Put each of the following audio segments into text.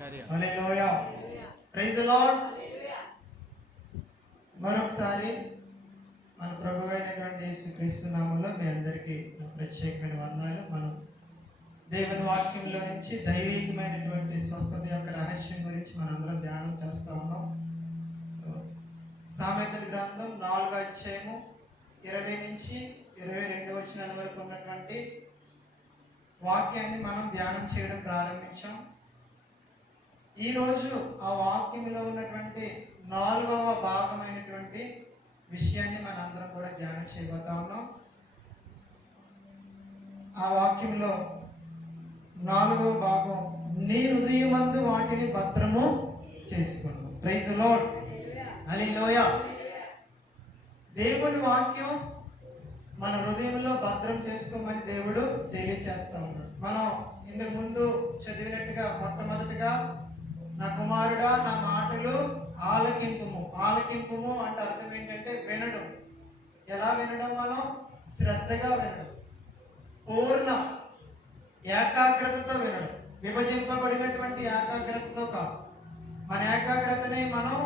Hallelujah, praise the lord. మరొకసారి మన ప్రభువైనటువంటి యేసుక్రీస్తు నామములో మీ అందరికీ ప్రత్యేకమైన వందనాలు. మనం దేవుని వాక్యంలో నుంచి దైవికమైనటువంటి స్వస్థత యొక్క రహస్యం గురించి మనందరం ధ్యానం చేస్తూ ఉన్నాం. సామెతల గ్రంథం 4వ అధ్యాయము 20 నుంచి 22 వచనాల వరకు ఉన్నటువంటి వాక్యాన్ని మనం ధ్యానం చేయడం ప్రారంభించాం. ఈరోజు ఆ వాక్యంలో ఉన్నటువంటి 4వ భాగమైనటువంటి విషయాన్ని మనందరం కూడా ధ్యానం చేయబోతా ఉన్నాం. ఆ వాక్యంలో 4వ భాగం, నీ హృదయమందు వాటిని భద్రము చేసుకును. ప్రైజ్ ది లార్డ్, హల్లెలూయా. దేవుని వాక్యం మన హృదయంలో భద్రం చేసుకోమని దేవుడు తెలియచేస్తా ఉన్నాడు. మనం ఇంతకు ముందు చదివినట్టుగా మొట్టమొదటిగా నా కుమారుడా నా మాటలు ఆలకింపుము. ఆలకింపుము అంటే అర్థం ఏంటంటే వినడం. ఎలా వినడం? మనం శ్రద్ధగా వినడం, పూర్ణ ఏకాగ్రతతో వినడం. విభజింపబడినటువంటి ఏకాగ్రతతో కాదు. మన ఏకాగ్రతని మనం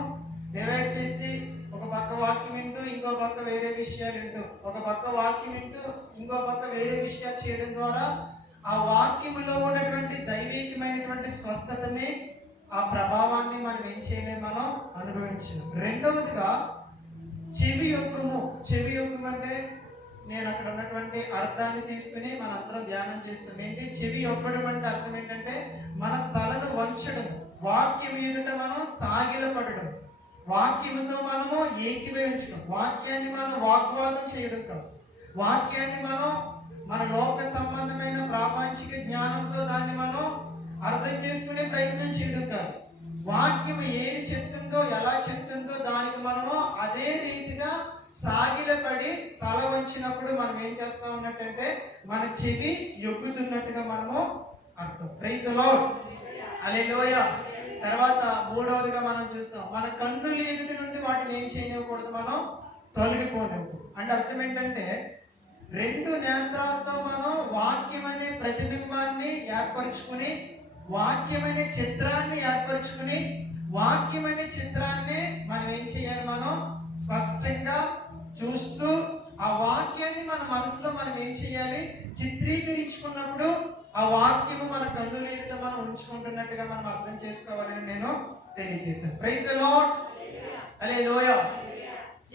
డివైడ్ చేసి ఒక పక్క వాక్యం వింటూ ఇంకో పక్క వేరే విషయాలు వింటూ, ఒక పక్క వాక్యం వింటూ ఇంకో పక్క వేరే విషయాలు చేయడం ద్వారా ఆ వాక్యంలో ఉన్నటువంటి దైవికమైనటువంటి స్వస్థతని, ఆ ప్రభావాన్ని మనం ఏం చేయలేము, మనం అనుభవించలేము. రెండవదిగా చెవి యొక్కము. చెవి యొక్కము అంటే నేను అక్కడ ఉన్నటువంటి అర్థాన్ని తీసుకుని మనందరం ధ్యానం చేస్తాం. ఏంటి చెవి యొక్కడం అంటే? అర్థం ఏంటంటే మన తలను వంచడం, వాక్యం ఏమిట మనం సాగిలపడడం, వాక్యముతో మనము ఏకీభవించడం, వాక్యాన్ని మనం వాగ్వాదం చేయడం కాదు, వాక్యాన్ని మనం మన లోక సంబంధమైన ప్రాపంచిక జ్ఞానంతో దాన్ని మనం అర్థం చేసుకునే ప్రయత్నం చేయడం కాదు. వాక్యం ఏది చెప్తుందో, ఎలా చెప్తుందో దానికి మనము అదే రీతిగా సాగిలపడి తల వంచినప్పుడు మనం ఏం చేస్తా ఉన్నట్టంటే మన చెవి యొక్కుతున్నట్టుగా మనము అర్థం. ప్రైజ్ ది లార్డ్, హల్లెలూయా. తర్వాత మూడవదిగా మనం చూస్తాం, మన కన్నులు ఎదుటి నుండి వాటిని ఏం చేయకూడదు, మనం తొలగిపోలేము. అంటే అర్థం ఏంటంటే 2 నేత్రాలతో మనం వాక్యం అనే ప్రతిబింబాన్ని ఏర్పరచుకుని, వాక్యం అనే చిత్రాన్ని ఏర్పరచుకుని, వాక్యం అనే చిత్రాన్ని మనం ఏం చేయాలి, మనం స్పష్టంగా చూస్తూ ఆ వాక్యాన్ని మన మనసులో మనం ఏం చేయాలి, చిత్రీకరించుకున్నప్పుడు ఆ వాక్యము మన కన్నుల ఎదుట మనం ఉంచుకుంటున్నట్టుగా మనం అర్థం చేసుకోవాలని నేను తెలియజేశాను. Praise the Lord, hallelujah.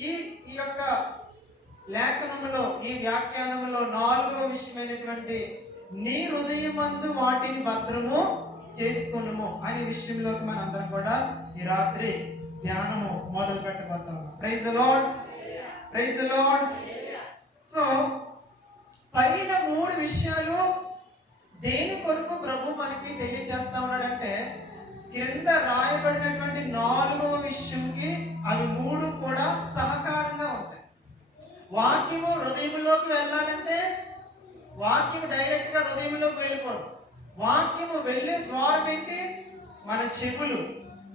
ఈ యొక్క లేఖనములో, ఈ వ్యాఖ్యానములో 4వ విషయమైనటువంటి నీ హృదయమందు వాటిని భద్రము చేసుకునుము అనే విషయంలోకి మనం అందరం కూడా ఈ రాత్రి ధ్యానము మొదలు పెట్టబోతాము. Praise the Lord, praise the Lord. So పైన 3 విషయాలు దేని కొరకు ప్రభు మనకి తెలియజేస్తా ఉన్నాడంటే, కింద రాయబడినటువంటి 4వ విషయంకి అవి 3 కూడా సహకారంగా ఉంటాయి. వాక్యము హృదయంలోకి వెళ్ళాలంటే వాక్యము డైరెక్ట్ గా హృదయంలోకి వెళ్ళిపోదు. వాక్యము వెళ్ళే ద్వారం ఏంటి? మన చెవులు,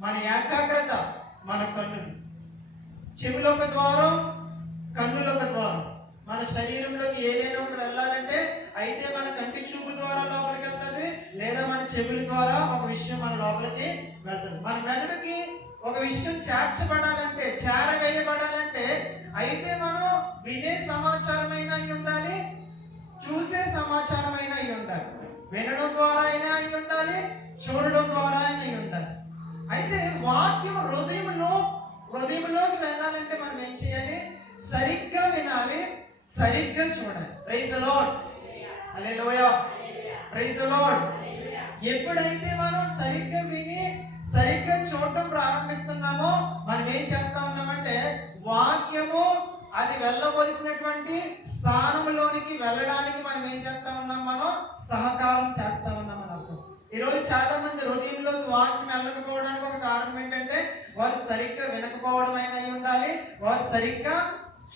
మన ఏకాగ్రత, మన కన్నులు. చెవులొక ద్వారం, కన్నులొక ద్వారం. మన శరీరంలోకి ఏదైనా ఒకటి వెళ్ళాలంటే అయితే మన కంటి చూపు ద్వారా లోపలికి వెళ్తుంది, లేదా మన చెవుల ద్వారా ఒక విషయం మన లోపలికి వెళ్తుంది. మన మెదడుకి ఒక విషయం చేర్చబడాలంటే, చేరవేయబడాలంటే అయితే మనం వినే సమాచారమైనా అయి ఉండాలి, చూసే సమాచారమైనా అయి ఉండాలి, వినడం ద్వారా అయినా అయి ఉండాలి, చూడడం ద్వారా అయినా అయి ఉండాలి. అయితే వాక్యం హృదయంలోకి వెళ్ళాలంటే మనం ఏం చేయాలి? సరిగ్గా వినాలి, సరిగ్గా చూడాలి. Praise the Lord, hallelujah, praise the Lord. ఎప్పుడైతే మనం సరిగ్గా విని సరిగ్గా చూడటం ప్రారంభిస్తున్నామో మనం ఏం చేస్తా ఉన్నామంటే వాక్యము అది వెళ్ళవలసినటువంటి స్థానంలోనికి వెళ్ళడానికి మనం ఏం చేస్తా ఉన్నాం, మనం సహకారం చేస్తా ఉన్నాం అని అర్థం. ఈరోజు చాలా మంది హృదయంలోకి వాక్యం వెళ్ళకపోవడానికి ఒక కారణం ఏంటంటే వారు సరిగ్గా వినకపోవడం అయినా అయి ఉండాలి, వారు సరిగ్గా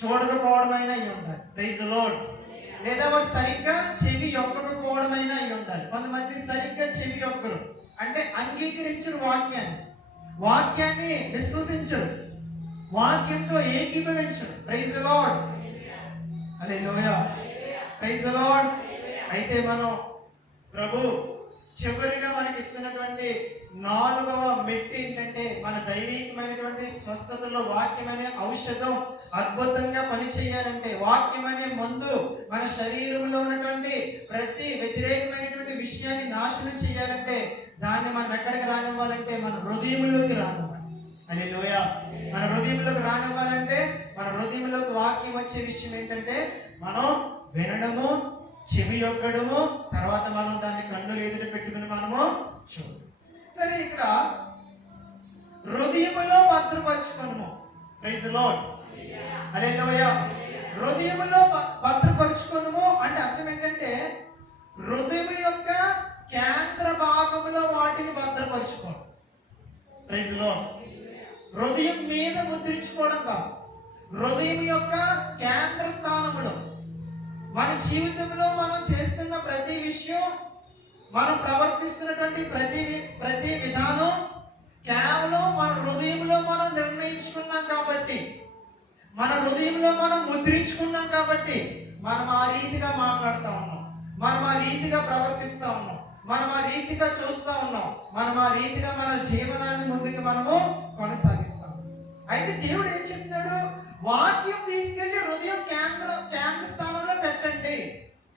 చూడకపోవడం అయినా అయి ఉండాలి. Praise the Lord. లేదా వారు సరిగ్గా చెవి యొక్కకపోవడం అయినా అయి ఉండాలి. కొంతమంది సరిగ్గా చెవి యొక్కరు అంటే అంగీకరించరు వాక్యాన్ని విశ్వసించరు, వాక్యంతో ఏకీభవించరు. Praise the Lord, hallelujah, praise the Lord. అయితే మనం ప్రభు చివరిగా మనకి ఇస్తున్నటువంటి 4వ మెట్టు ఏంటంటే మన దైవికమైనటువంటి స్వస్థతలో వాక్యం అనే ఔషధం అద్భుతంగా పనిచేయాలంటే, వాక్యం అనే మందు మన శరీరంలో ఉన్నటువంటి ప్రతి వ్యతిరేకమైనటువంటి విషయాన్ని నాశనం చేయాలంటే దాన్ని మనం ఎక్కడికి రానివ్వాలంటే మన హృదయంలోకి రానివ్వాలి. హల్లెలూయా. మన హృదయంలోకి రానివ్వాలంటే మన హృదయంలోకి వాక్యం వచ్చే విషయం ఏంటంటే మనం వినడము, చెవి యొక్కడము, తర్వాత మనం దాన్ని కన్నులు ఎదురు పెట్టుకుని మనము చూడము. సరే, ఇక్కడ హృదయములో భద్రపరచుకున్నాము. Praise the Lord. హల్లెలూయా. హృదయములో భద్రపరచుకున్నాము అంటే అర్థం ఏంటంటే హృదయం యొక్క కేంద్ర భాగంలో వాటిని భద్రపరచుకోవడం. Praise the lord. హృదయం మీద ముద్రించుకోవడం కాదు, హృదయం యొక్క కేంద్ర స్థానంలో మన జీవితంలో మనం చేస్తున్న ప్రతి విషయం, మనం ప్రవర్తిస్తున్నటువంటి ప్రతి విధానం కేవలం మన హృదయంలో మనం నిర్ణయించుకున్నాం కాబట్టి, మన హృదయంలో మనం ముద్రించుకున్నాం కాబట్టి మనం ఆ రీతిగా మాట్లాడుతూ ఉన్నాం, మనం ఆ రీతిగా ప్రవర్తిస్తూ ఉన్నాం, మనం ఆ రీతిగా చూస్తూ ఉన్నాం, మనం ఆ రీతిగా మన జీవనాన్ని ముందుకు మనము కొనసాగిస్తాం. అయితే దేవుడు ఏం చెప్తున్నాడు? వాక్యం తీసుకెళ్లి హృదయం కేంద్ర స్థానంలో పెట్టండి.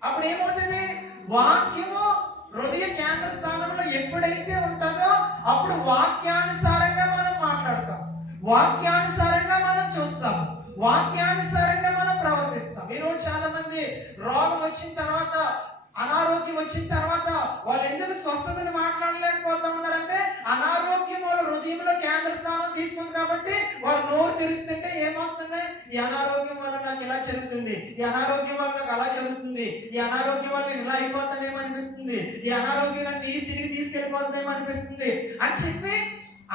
అప్పుడు ఏమవుతుంది? వాక్యము హృదయ కేంద్ర స్థానంలో ఎప్పుడైతే ఉంటుందో అప్పుడు వాక్యానుసారంగా మనం మాట్లాడతాం, వాక్యానుసారంగా మనం చూస్తాం, వాక్యానుసారంగా మనం ప్రవర్తిస్తాం. ఈరోజు చాలా మంది రోగం వచ్చిన తర్వాత, అనారోగ్యం వచ్చిన తర్వాత వాళ్ళు ఎందుకు స్వస్థతను మాట్లాడలేకపోతా ఉన్నారంటే అనారోగ్యం వాళ్ళ హృదయంలో కేంద్ర స్థానం తీసుకుంది కాబట్టి వాళ్ళు నోరు తెరుస్తుంటే ఏమొస్తున్నాయి? ఈ అనారోగ్యం వల్ల నాకు ఇలా జరుగుతుంది, ఈ అనారోగ్యం వల్ల నాకు అలా జరుగుతుంది, ఈ అనారోగ్యం వల్ల ఇలా అయిపోతానేమో అనిపిస్తుంది, ఈ అనారోగ్యం నన్ను ఈ స్థితికి తీసుకెళ్ళిపోతుందేమో అనిపిస్తుంది అని చెప్పి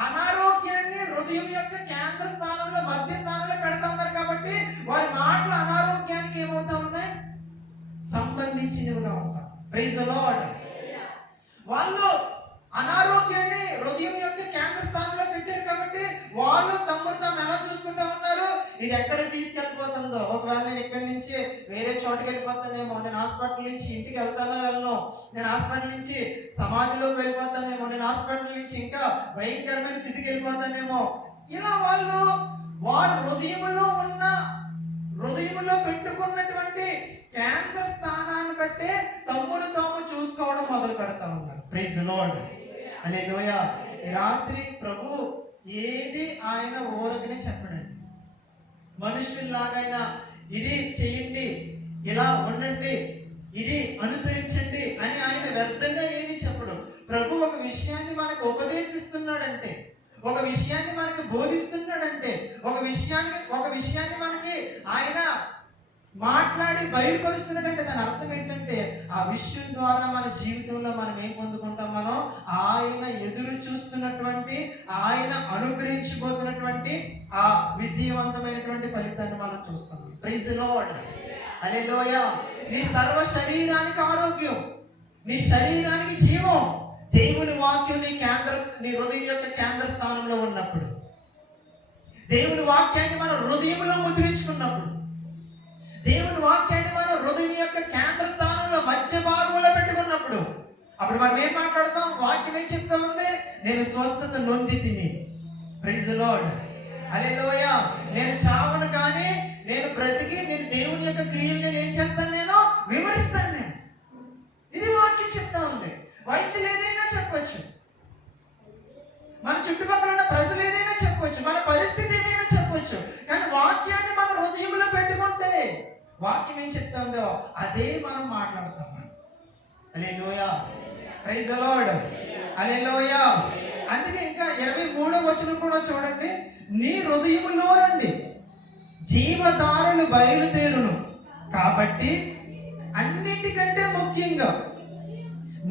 అనారోగ్యాన్ని హృదయం యొక్క కేంద్ర స్థానంలో, మధ్య స్థానంలో పెడతా ఉన్నారు. కాబట్టి వారి మాటలు అనారోగ్యానికి ఏమవుతా ఉన్నాయి? సంబంధించినవిగా ఉంటాం. Praise the Lord. వాళ్ళు అనారోగ్యాన్ని హృదయం యొక్క కేంద్ర స్థానంలో పెట్టారు కాబట్టి వాళ్ళు తమ్ముడు తాము ఎలా చూసుకుంటా ఉన్నారు? ఇది ఎక్కడ తీసుకెళ్ళిపోతుందో, ఒకవేళ నేను ఇక్కడి నుంచి వేరే చోటుకి వెళ్ళిపోతానేమో, నేను హాస్పిటల్ నుంచి ఇంటికి వెళ్తానో వెళ్ళను, నేను హాస్పిటల్ నుంచి సమాధిలోకి వెళ్ళిపోతానేమో, నేను హాస్పిటల్ నుంచి ఇంకా భయంకరమైన స్థితికి వెళ్ళిపోతానేమో, ఇలా వారు హృదయంలో పెట్టుకున్నటువంటి కేంద్ర స్థానాన్ని బట్టే తమ్మును తాము చూసుకోవడం మొదలు పెడతా ఉన్నారు. Praise the Lord. హల్లెలూయా. ఈ రాత్రి ప్రభు ఏది ఆయన ఊరకనే చెప్పడండి, మనుషుల్లాగైనా ఇది చేయండి, ఇలా ఉండండి, ఇది అనుసరించండి అని ఆయన వ్యర్థంగా ఏది చెప్పడం. ప్రభు ఒక విషయాన్ని మనకు ఉపదేశిస్తున్నాడంటే, ఒక విషయాన్ని మనకి బోధిస్తున్నాడంటే, ఒక విషయాన్ని మనకి ఆయన మాట్లాడి బయలుపరుస్తున్నట్టే దాని అర్థం ఏంటంటే ఆ విషయం ద్వారా మన జీవితంలో మనం ఏం పొందుకుంటాం? మనం ఆయన ఎదురు చూస్తున్నటువంటి, ఆయన అనుగ్రహించబోతున్నటువంటి ఆ విజయవంతమైనటువంటి ఫలితాన్ని మనం చూస్తాం. Praise the Lord. హల్లెలూయా. నీ సర్వ శరీరానికి ఆరోగ్యం, నీ శరీరానికి జీవం దేవుని వాక్యం నీ హృదయం యొక్క కేంద్ర స్థానంలో ఉన్నప్పుడు, దేవుని వాక్యాన్ని మనం హృదయంలో ముద్రించుకున్నప్పుడు, దేవుని వాక్యాన్ని మనం హృదయం యొక్క కేంద్ర స్థానంలో మధ్య భాగంలో పెట్టుకున్నప్పుడు అప్పుడు మనం ఏం మాట్లాడతాం? వాక్యం ఏం చెప్తా ఉంది? నేను స్వస్థత నొంది తిని. Praise the Lord. హల్లెలూయా. నేను చావను కానీ నేను బ్రతికి నేను దేవుని యొక్క క్రియలు నేను ఏం చేస్తాను? నేను వివరిస్తాను. నేను ఇది వాక్యం చెప్తా ఉంది. వైద్యులు ఏదైనా చెప్పొచ్చు, మన చుట్టుపక్కల ఉన్న ప్రజలు ఏదైనా చెప్పొచ్చు, మన పరిస్థితి ఏదైనా చెప్పొచ్చు, కానీ వాక్యాన్ని మన హృదయంలో పెట్టుకుంటే వాక్యం ఏం చెప్తుందో అదే మనం మాట్లాడతాం. Hallelujah. Praise the Lord. Hallelujah. అందుకే ఇంకా 23వ వచనం కూడా చూడండి. నీ హృదయములో నుండి జీవధారలు బయలుదేరును కాబట్టి అన్నిటికంటే ముఖ్యంగా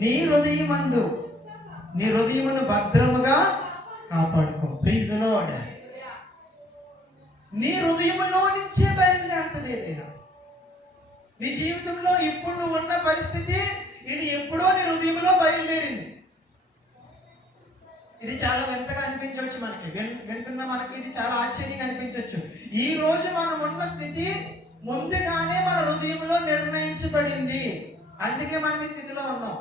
నీ హృదయమును భద్రముగా కాపాడుకో. Praise the Lord. నీ హృదయములో నుంచే బయలుదేరుతుంది ఏదైనా. నీ జీవితంలో ఇప్పుడు నువ్వు ఉన్న పరిస్థితి ఇది ఎప్పుడో నీ హృదయంలో బయలుదేరింది. ఇది చాలా వింతగా అనిపించవచ్చు మనకి, వింటున్న మనకి ఇది చాలా ఆశ్చర్యంగా అనిపించవచ్చు. ఈ రోజు మనం ఉన్న స్థితి ముందుగానే మన హృదయంలో నిర్ణయించబడింది, అందుకే మనం ఈ స్థితిలో ఉన్నాం.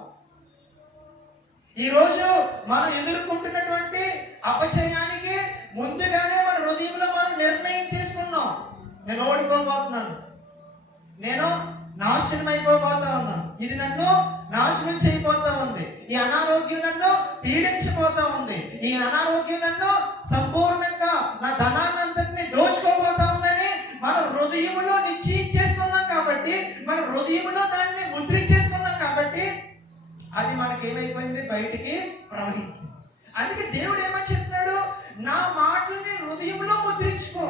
ఈరోజు మనం ఎదుర్కొంటున్నటువంటి అపచయానికి ముందుగానే మన హృదయంలో మనం నిర్ణయం చేసుకున్నాం, నేను ఓడిపోబోతున్నాను, నేను నాశనం అయిపోబోతా ఉన్నాను, ఇది నన్ను నాశనం చేయబోతా ఉంది, ఈ అనారోగ్యం నన్ను పీడించబోతా ఉంది, ఈ అనారోగ్యం నన్ను సంపూర్ణంగా నా ధనాన్ని అంతటిని దోచుకోబోతా ఉందని మన హృదయంలో నిశ్చయించేసుకున్నాం. కాబట్టి మన హృదయంలో దాన్ని ముద్రించేసుకున్నాం. కాబట్టి అది మనకి ఏమైపోయింది, బయటికి ప్రవహించింది. అందుకే దేవుడు ఏమని చెప్తున్నాడు, నా మాటల్ని హృదయంలో ముద్రించుకో,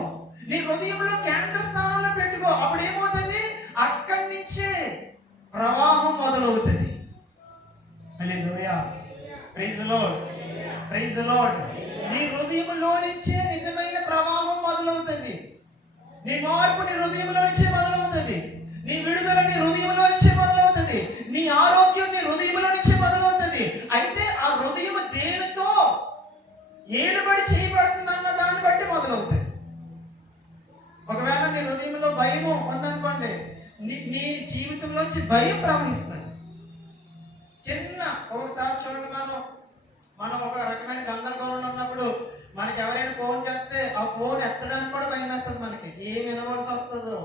నీ హృదయంలో కేంద్ర స్థానంలో పెట్టుకో. అప్పుడు ఏమవుతుంది, అక్కడి నుంచే ప్రవాహం మొదలవుతుంది. Hallelujah, praise the Lord, praise the Lord. నీ హృదయంలో నుంచే నిజమైన ప్రవాహం మొదలవుతుంది. నీ మార్పు నీ హృదయంలో నుంచే మొదలవుతుంది. నీ విడుదల నీ హృదయంలో నుంచే మొదలవుతుంది. నీ ఆరోగ్యం నీ హృదయంలో నుంచే మొదలవుతుంది. అయితే ఆ హృదయం దేనితో ఏలుబడి చేయబడుతుంది అన్న దాన్ని బట్టి మొదలవుతుంది. ఒకవేళ నీ హృదయంలో భయము ఉందనుకోండి, నీ జీవితంలోంచి భయం ప్రవహిస్తుంది. చిన్న ఒకసారి చూడండి, మనం ఒక రకమైన గందరగోళంలో ఉన్నప్పుడు మనకి ఎవరైనా ఫోన్ చేస్తే ఆ ఫోన్ ఎత్తడానికి కూడా భయం వేస్తుంది. మనకి ఏం వినవలసి వస్తుందో,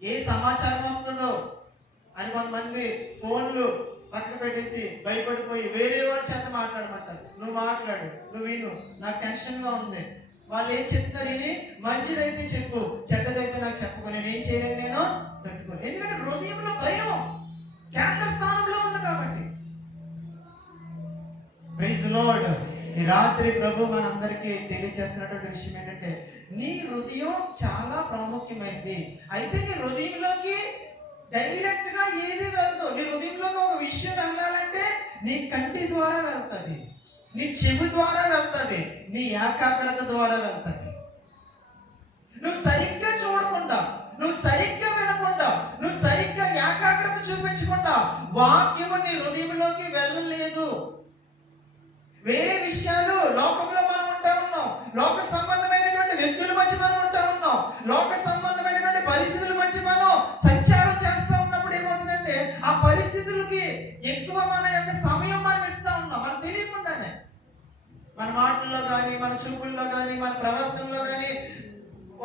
ఏ సమాచారం వస్తుందో అని కొంతమంది ఫోన్లు పక్కన పెట్టేసి భయపడిపోయి వేరే వాళ్ళ చేత మాట్లాడమంటారు. నువ్వు మాట్లాడు, నువ్వు విను, నాకు టెన్షన్గా ఉంది. వాళ్ళు ఏం చెప్తారు, ఇది మంచిదైతే చెప్పు, చెడ్డదైతే నాకు చెప్పుకో, నేను ఏం చేయలేను, నేను తట్టుకోను. ఎందుకంటే హృదయంలో భయం కేంద్ర స్థానంలో ఉంది కాబట్టి. Praise the Lord. ఈ రాత్రి ప్రభు మనందరికీ తెలియజేస్తున్నటువంటి విషయం ఏంటంటే, నీ హృదయం చాలా ప్రాముఖ్యమైనది. అయితే నీ హృదయంలోకి డైరెక్ట్ గా ఏది వెళ్తావు, నీ హృదయంలోకి ఒక విషయం వెళ్ళాలంటే నీ కంటి ద్వారా వెళ్తుంది, నీ చెవి ద్వారా వెళ్తుంది, నీ ఏకాగ్రత ద్వారా వెళ్తుంది. నువ్వు సరిగ్గా చూడకుండా, నువ్వు సరిగ్గా వినకుండా, నువ్వు సరిగ్గా ఏకాగ్రత చూపించకుండా వాక్యము నీ హృదయంలోకి వెళ్ళలేదు. వేరే విషయాలు లోకంలో మనం ఉంటా ఉన్నాం, లోక సంబంధమైనటువంటి వ్యక్తుల మధ్య మనం ఉంటా ఉన్నాం, లోక సంబంధమైనటువంటి పరిస్థితుల మధ్య మనం సంచారం చేస్తూ ఉన్నప్పుడు ఏమవుతుందంటే, ఆ పరిస్థితులకి ఎక్కువ మన యొక్క సమయం మనం ఇస్తూ ఉన్నాం. మనం తెలియకుండానే మన మాటల్లో కానీ, మన చూపుల్లో కానీ, మన ప్రవర్తనలో కానీ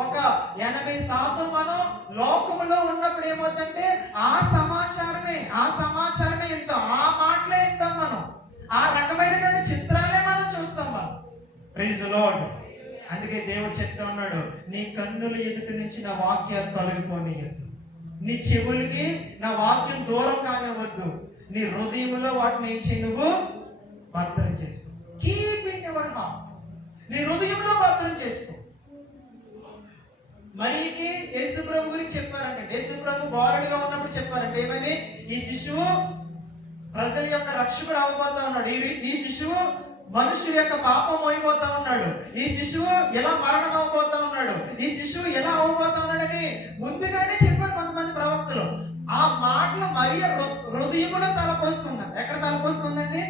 ఒక 80% మనం లోకములో ఉన్నప్పుడు ఏమవుతుందంటే ఆ సమాచారమే వింటాం, ఆ మాటలే వింటాం, మనం ఆ రకమైనటువంటి చిత్రాలే మనం చూస్తాం. మనం ప్రైజ్ ది లార్డ్. అందుకే దేవుడు చెప్తా ఉన్నాడు, నీ కన్నుల ఎదుటి నుంచి నా వాక్యాలు తొలగిపోనియద్దు, నీ చెవులకి నా వాక్యం దూరం కానివ్వద్దు, నీ హృదయంలో వాటిని ఏం చేయి, నువ్వు భద్రం చేసుకో. కీప్ ఇన్ యువర్ హార్ట్, నీ హృదయంలో భద్రం చేసుకో. మరీకి యేసు ప్రభు గురించి చెప్పారంటే, యేసు ప్రభు బాలుడిగా ఉన్నప్పుడు చెప్పారంటే ఏమని, ఈ శిశువు ప్రజల యొక్క రక్షకుడు అవబోతా ఉన్నాడు, ఈ శిశువు మనుషుల యొక్క పాపం అయిపోతా ఉన్నాడు, ఈ శిశువు ఎలా మరణం అవబోతా ఉన్నాడు, ఈ శిశువు ఎలా అవబోతా ఉన్నాడని ముందుగానే చెప్పారు కొంతమంది ప్రవక్తలు. ఆ మాటలు మరియ హృదయంలో తలపోసుకున్నారు. ఎక్కడ తలపోసుకుందండి?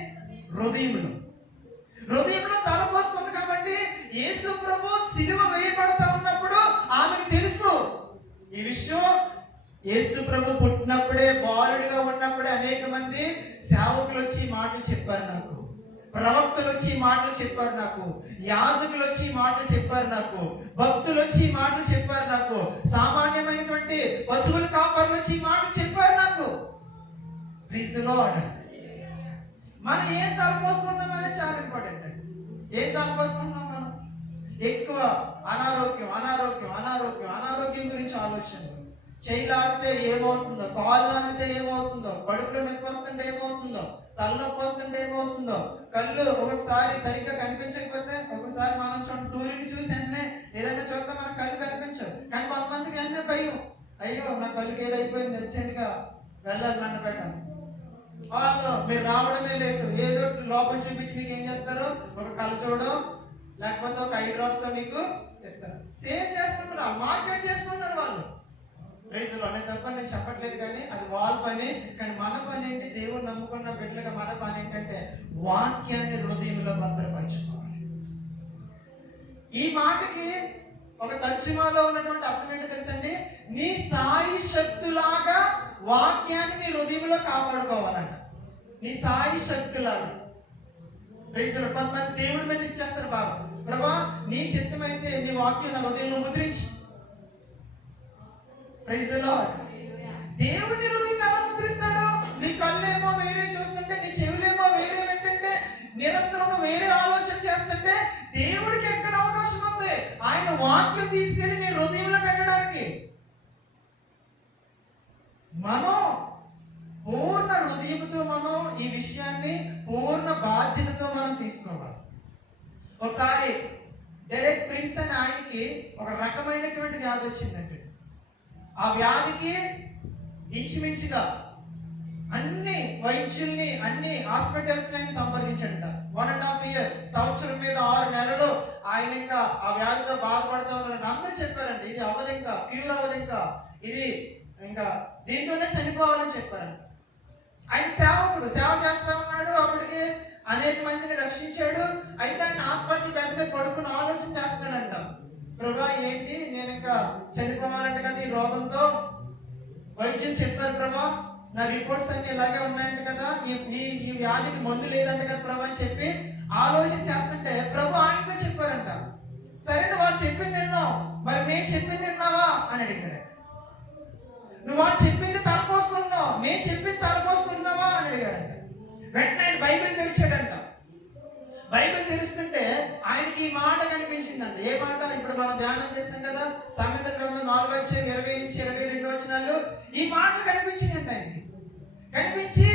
హృదయంలో తలపోసుకుంది. కాబట్టి యేసు ప్రభు సిలువ వేయబడతా ఉన్నప్పుడు ఆమెకు తెలుసు ఈ విషయం. యేసు ప్రభు పుట్టినప్పుడే, బాలుడిగా ఉన్నప్పుడే అనేక మంది సేవకులు వచ్చి మాటలు చెప్పారు నాకు, ప్రవక్తలు వచ్చి మాటలు చెప్పారు నాకు, యాజకులు వచ్చి మాటలు చెప్పారు నాకు, భక్తులు వచ్చి మాటలు చెప్పారు నాకు, సామాన్యమైనటువంటి పశువుల కాపర్లు వచ్చి మాటలు చెప్పారు నాకు. Praise the Lord. మనం ఏం తలపోసుకుంటాం అనేది చాలా ఇంపార్టెంట్ అండి. ఏం తలపోసుకుంటున్నాం మనం? ఎక్కువ అనారోగ్యం గురించి ఆలోచన. చేయి లాగితే ఏమవుతుందో, కాళ్ళు లాగితే ఏమవుతుందో, కడుపులో నొప్పి వస్తుంటే ఏమవుతుందో, తలనొప్పి వస్తుంటే ఏమవుతుందో, కళ్ళు ఒకసారి సరిగ్గా కనిపించకపోతే, ఒకసారి మనం సూర్యుని చూసి వెంటనే ఏదైనా చూస్తే మన కళ్ళు కనిపించవు. కానీ కొంతమందికి వెంటనే భయం, అయ్యో నా కళ్ళుకి ఏదైపోయింది, అర్జెంట్గా వెళ్ళాలి నన్ను పెట్టాను. వాళ్ళు మీరు రావడమే లేదు, ఏదో లోపల చూపించి మీకు ఏం చెప్తారు, ఒక కళ్ళజోడో లేకపోతే ఒక ఐ డ్రాప్స్ మీకు చెప్తారు. సేవ్ చేసుకుంటున్నారు, మార్కెట్ చేసుకుంటున్నారు వాళ్ళు. ప్రైజ్లో నేను తప్ప నేను చెప్పట్లేదు, కానీ అది వాళ్ళ పని. కానీ మన పని ఏంటి? దేవుడు నమ్ముకున్న బిడ్డలుగా మన పని ఏంటంటే వాక్యాన్ని హృదయంలో భద్రపరచుకోవాలి. ఈ మాటకి ఒక తర్జుమాలో ఉన్నటువంటి అర్థం ఏంటో తెలుసండి, నీ సాయి శక్తులాగా వాక్యాన్ని నీ హృదయంలో కాపాడుకోవాలంట. నీ సాయి శక్తులాగా కొంతమంది దేవుడి మీద ఇచ్చేస్తారు బాగా. ప్రభా నీ చిత్తమైతే నీ వాక్యం నా హృదయంలో ముద్రించి. Praise the Lord. దేవుడి హృదయం ఎలా ముద్రిస్తాడు? నీ కళ్ళేమో వేరే చూస్తుంటే, నీ చెవులేమో వేరే వింటుంటే, నిరంతరం వేరే ఆలోచన చేస్తుంటే దేవుడికి ఎక్కడ అవకాశం ఉంది ఆయన వాక్యం తీసుకెళ్లి నీ హృదయంలో పెట్టడానికి? మనం పూర్ణ హృదయంతో మనం ఈ విషయాన్ని పూర్ణ బాధ్యతతో మనం తీసుకోవాలి. ఒకసారి డైరెక్ట్ ప్రిన్స్ అని ఆయనకి ఒక రకమైనటువంటి వ్యాధి వచ్చిందంటే, ఆ వ్యాధికి ఇంచుమించుగా అన్ని వైద్యుల్ని అన్ని హాస్పిటల్స్ ఆయన సంప్రదించంట. 1.5 years, సంవత్సరం మీద 6 నెలలు ఆయన ఇంకా ఆ వ్యాధితో బాధపడతా ఉన్నారని అందరూ చెప్పారండి. ఇది అవ్వదు, ఇంకా క్యూర్ అవ్వదు, ఇంకా ఇది ఇంకా దీంతోనే చనిపోవాలని చెప్పారంట. ఆయన సేవకుడు సేవ చేస్తా ఉన్నాడు. అప్పటికి అనేక మందిని రక్షించాడు. అయితే ఆయన హాస్పిటల్ బెడ్ మీద పడుకుని ఆలోచన చేస్తాడంట, ప్రభా ఏంటి నేను ఇంకా చనిపోవాలంటే కదా ఈ రోగంతో. వైద్యులు చెప్పారు, ప్రభా నా రిపోర్ట్స్ అన్ని ఇలాగే ఉన్నాయంట కదా, ఈ వ్యాధికి మందు లేదంట కదా ప్రభా అని చెప్పి ఆలోచన చేస్తుంటే ప్రభు ఆయనతో చెప్పారంట, సరే నువ్వు వాళ్ళు చెప్పింది విన్నావు, మరి నేను చెప్పింది విన్నావా అని అడిగారు. నువ్వు వాళ్ళు చెప్పింది తలపోసుకుంటున్నావు, నేను చెప్పింది తలపోసుకుంటున్నావా అని అడిగారంట. వెంటనే ఆయన బైబిల్ తెరిచాడంట. బైబిల్ తెరుస్తుంటే ఆయనకి ఈ మాట కనిపించిందండి. ఏ మాట? ఇప్పుడు మనం ధ్యానం చేస్తాం కదా, సామెతల గ్రంథం 4:20-22 ఈ మాటలు కనిపించిందంట ఆయనకి. కనిపించి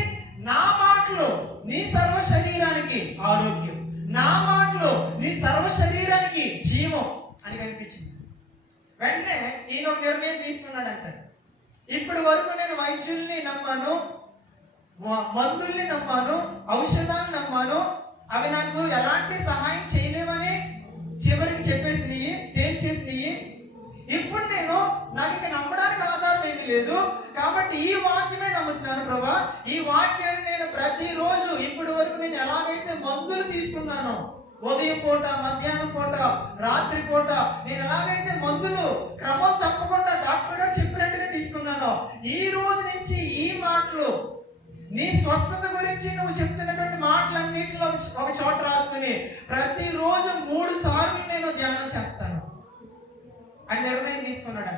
నా మాటలు నీ సర్వ శరీరానికి ఆరోగ్యం, నా మాటలు నీ సర్వ శరీరానికి జీవం అని కనిపించింది. వెంటనే ఈయన ఒక నిర్ణయం తీసుకున్నాడంట, ఇప్పటి వరకు నేను వైద్యుల్ని నమ్మాను, మందుల్ని నమ్మాను, ఔషధాన్ని నమ్మాను, అవి నాకు ఎలాంటి సహాయం చేయలేవని చివరికి చెప్పేసినాయి, తేల్చేసినాయి. ఇప్పుడు నేను నాకు ఇక నమ్మడానికి ఆధారం ఏమీ లేదు, కాబట్టి ఈ వాక్యమే నమ్ముతున్నాను ప్రభా. ఈ వాక్యాన్ని నేను ప్రతిరోజు ఇప్పటి వరకు నేను ఎలాగైతే మందులు తీసుకున్నానో, ఉదయం పూట, మధ్యాహ్నం పూట, రాత్రి పూట, నేను ఎలాగైతే మందులు క్రమం తప్పకుండా డాక్టర్ గారు చెప్పినట్టుగా తీసుకున్నానో, ఈ రోజు నుంచి ఈ మాటలు నీ స్వస్థత గురించి నువ్వు చెప్తున్నటువంటి మాటలన్నింటిలో ఒక చోట రాసుకుని ప్రతిరోజు 3 సార్లు నేను ధ్యానం చేస్తాను అని నిర్ణయం తీసుకున్నాడు.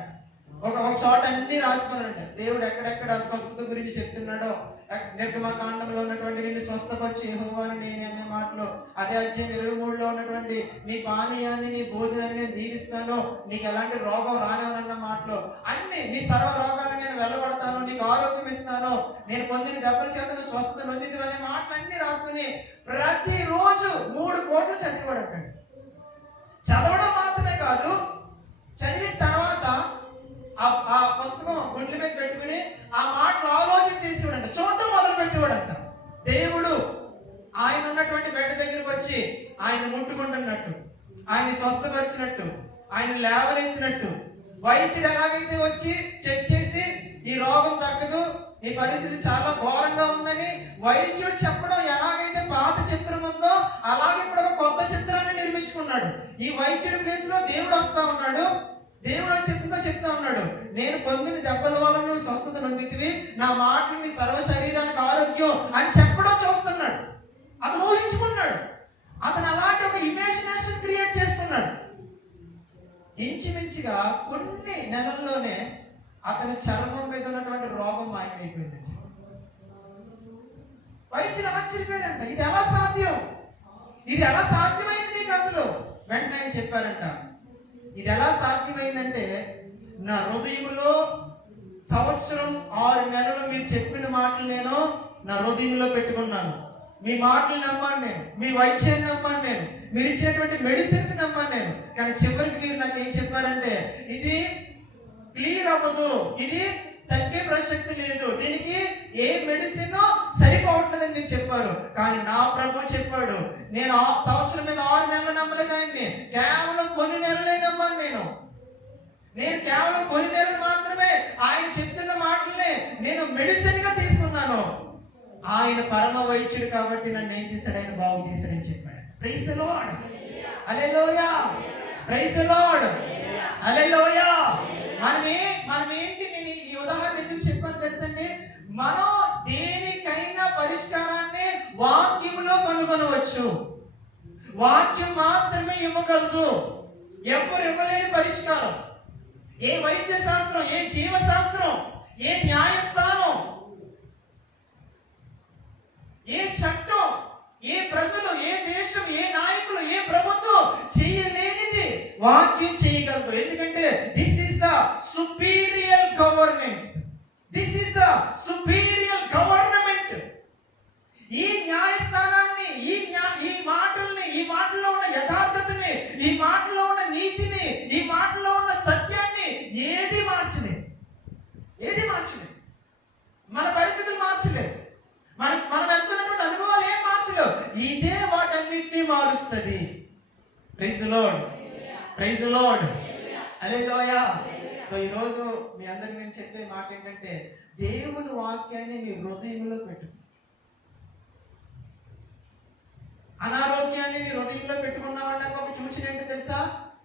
ఒక చోట అన్ని రాసుకున్నాడు. దేవుడు ఎక్కడెక్కడ స్వస్థత గురించి చెప్తున్నాడో, నిర్గమకాండంలో ఉన్నటువంటి నిన్ను స్వస్థపరిచి యెహోవాను నేనే అనే మాటలు, అదే అధ్యాయం 23లో ఉన్నటువంటి నీ పానీయాన్ని నీ భోజనాన్ని నేను దీవిస్తాను, నీకు ఎలాంటి రోగం రానివన్న మాటలు అన్ని, నీ సర్వ రోగాలను నేను వెళ్ళగొడతాను, నీకు ఆరోగ్యం ఇస్తాను, నేను పొందిన దెబ్బల చేత స్వస్థత పొందింది అనే మాటలన్నీ రాసుకుని ప్రతిరోజు 3 పూటలు చదివాడు. చదవడం మాత్రమే కాదు, చదివిన తర్వాత ఆ పుస్తకం గుండెల మీద పెట్టుకుని ఆ మాటలు ఆలోచన చేసేవాడంట, చూడటం మొదలు పెట్టేవాడంట. దేవుడు ఆయన ఉన్నటువంటి బెడ్ దగ్గరికి వచ్చి ఆయన ముట్టుకుంటున్నట్టు, ఆయన స్వస్థపరిచినట్టు, ఆయన లేవనెత్తినట్టు, వైద్యుడు ఎలాగైతే వచ్చి చెక్ చేసి ఈ రోగం తగ్గదు, ఈ పరిస్థితి చాలా ఘోరంగా ఉందని వైద్యుడు చెప్పడం ఎలాగైతే పాత చిత్రం ఉందో అలాగే ఇప్పుడు ఒక కొత్త చిత్రాన్ని నిర్మించుకున్నాడు. ఈ వైద్యుడి ప్లేస్ లో దేవుడు వస్తా ఉన్నాడు. దేవుడు చెప్తా ఉన్నాడు, నేను పొందిన దెబ్బల వల్ల నువ్వు స్వస్థత నొందితివి, నా మాటలు నీ సర్వ శరీరానికి ఆరోగ్యం అని చెప్పడం చూస్తున్నాడు. అతను ఊహించుకున్నాడు, అతను అలాంటి ఒక ఇమాజినేషన్ క్రియేట్ చేసుకున్నాడు. ఇంచుమించుగా కొన్ని నెలల్లోనే అతని చర్మం మీద ఉన్నటువంటి రోగం మాయమైపోయింది. వైద్యులు ఆశ్చర్యపోయారంట, ఇది ఎలా సాధ్యం, ఇది ఎలా సాధ్యమైంది నీకు అసలు? వెంటనే ఆయన చెప్పారంట, ఇది ఎలా సాధ్యమైందంటే నా హృదయంలో సంవత్సరం 6 నెలలు మీరు చెప్పిన మాటలు నేను నా హృదయంలో పెట్టుకున్నాను. మీ మాటలు నమ్మాను నేను, మీ వైద్యాన్ని నమ్మాను నేను, మీరు ఇచ్చేటువంటి మెడిసిన్స్ నమ్మాను నేను. కానీ చివరికి మీరు నాకు ఏం చెప్పారంటే ఇది క్లియర్ అవ్వదు, ఇది తగ్గే ప్రసక్తి లేదు, దీనికి ఏ మెడిసిన్ సరిపోవట్లేదని నేను చెప్పారు. కానీ నా ప్రభు చెప్పాడు, నేను సంవత్సరం మీద 6 నెలలు నమ్మలేదు ఆయన్ని, కేవలం కొన్ని నెలలే నమ్మాను నేను కేవలం కొన్ని నెలలు మాత్రమే ఆయన చెప్తున్న మాటలనే నేను మెడిసిన్ గా తీసుకున్నాను. ఆయన పరమ వైద్యుడు కాబట్టి నన్ను ఏం చేశాడు, ఆయన బాగు చేశాడని చెప్పాడు. Praise the Lord, hallelujah, praise the Lord, hallelujah. మనం ఏంటి, నేను ఈ ఉదాహరణ ఎందుకు చెప్పాను తెలుసండి, మనం దేనికైనా పరిష్కారాన్ని వాక్యములో కనుగొనాలి. పొందుకొనవచ్చు. వాక్యం మాత్రమే ఇవ్వగలదు. ఎవరు ఇవ్వలేని పరిష్కారం. ఏ వైద్య శాస్త్రం, ఏ జీవశాస్త్రం, ఏ న్యాయస్థానం, ఏ చట్టం, ఏ ప్రజలు, ఏ దేశం, ఏ నాయకులు, ఏ ప్రభుత్వం చేయలేనిది వాక్యం చేయగలదు. ఎందుకంటే this is the superior governance, this is the superior government. ఈ న్యాయస్థానాన్ని, ఈ మాటల్ని, ఈ మాటల్లో ఉన్న యథార్థతని, ఈ మాటలో ఉన్న నీతిని, ఈ మాటలో ఉన్న సత్యాన్ని ఏది మార్చలేదు. ఏది మార్చలేదు. మన పరిస్థితులు మార్చలేదు. మనం వెళ్తున్నటువంటి అనుభవాలు ఏం మార్చలేవు. ఇదే వాటన్నిటినీ మారుస్తుంది. Praise the Lord, praise the Lord, hallelujah. So ఈరోజు మీ అందరికి నేను చెప్పే మాట ఏంటంటే, దేవుని వాక్యాన్ని మీ హృదయంలో పెట్టు. అనారోగ్యాన్ని నీ హృదయంలో పెట్టుకున్నావంటే ఒక సూచన ఏంటో తెలుసా?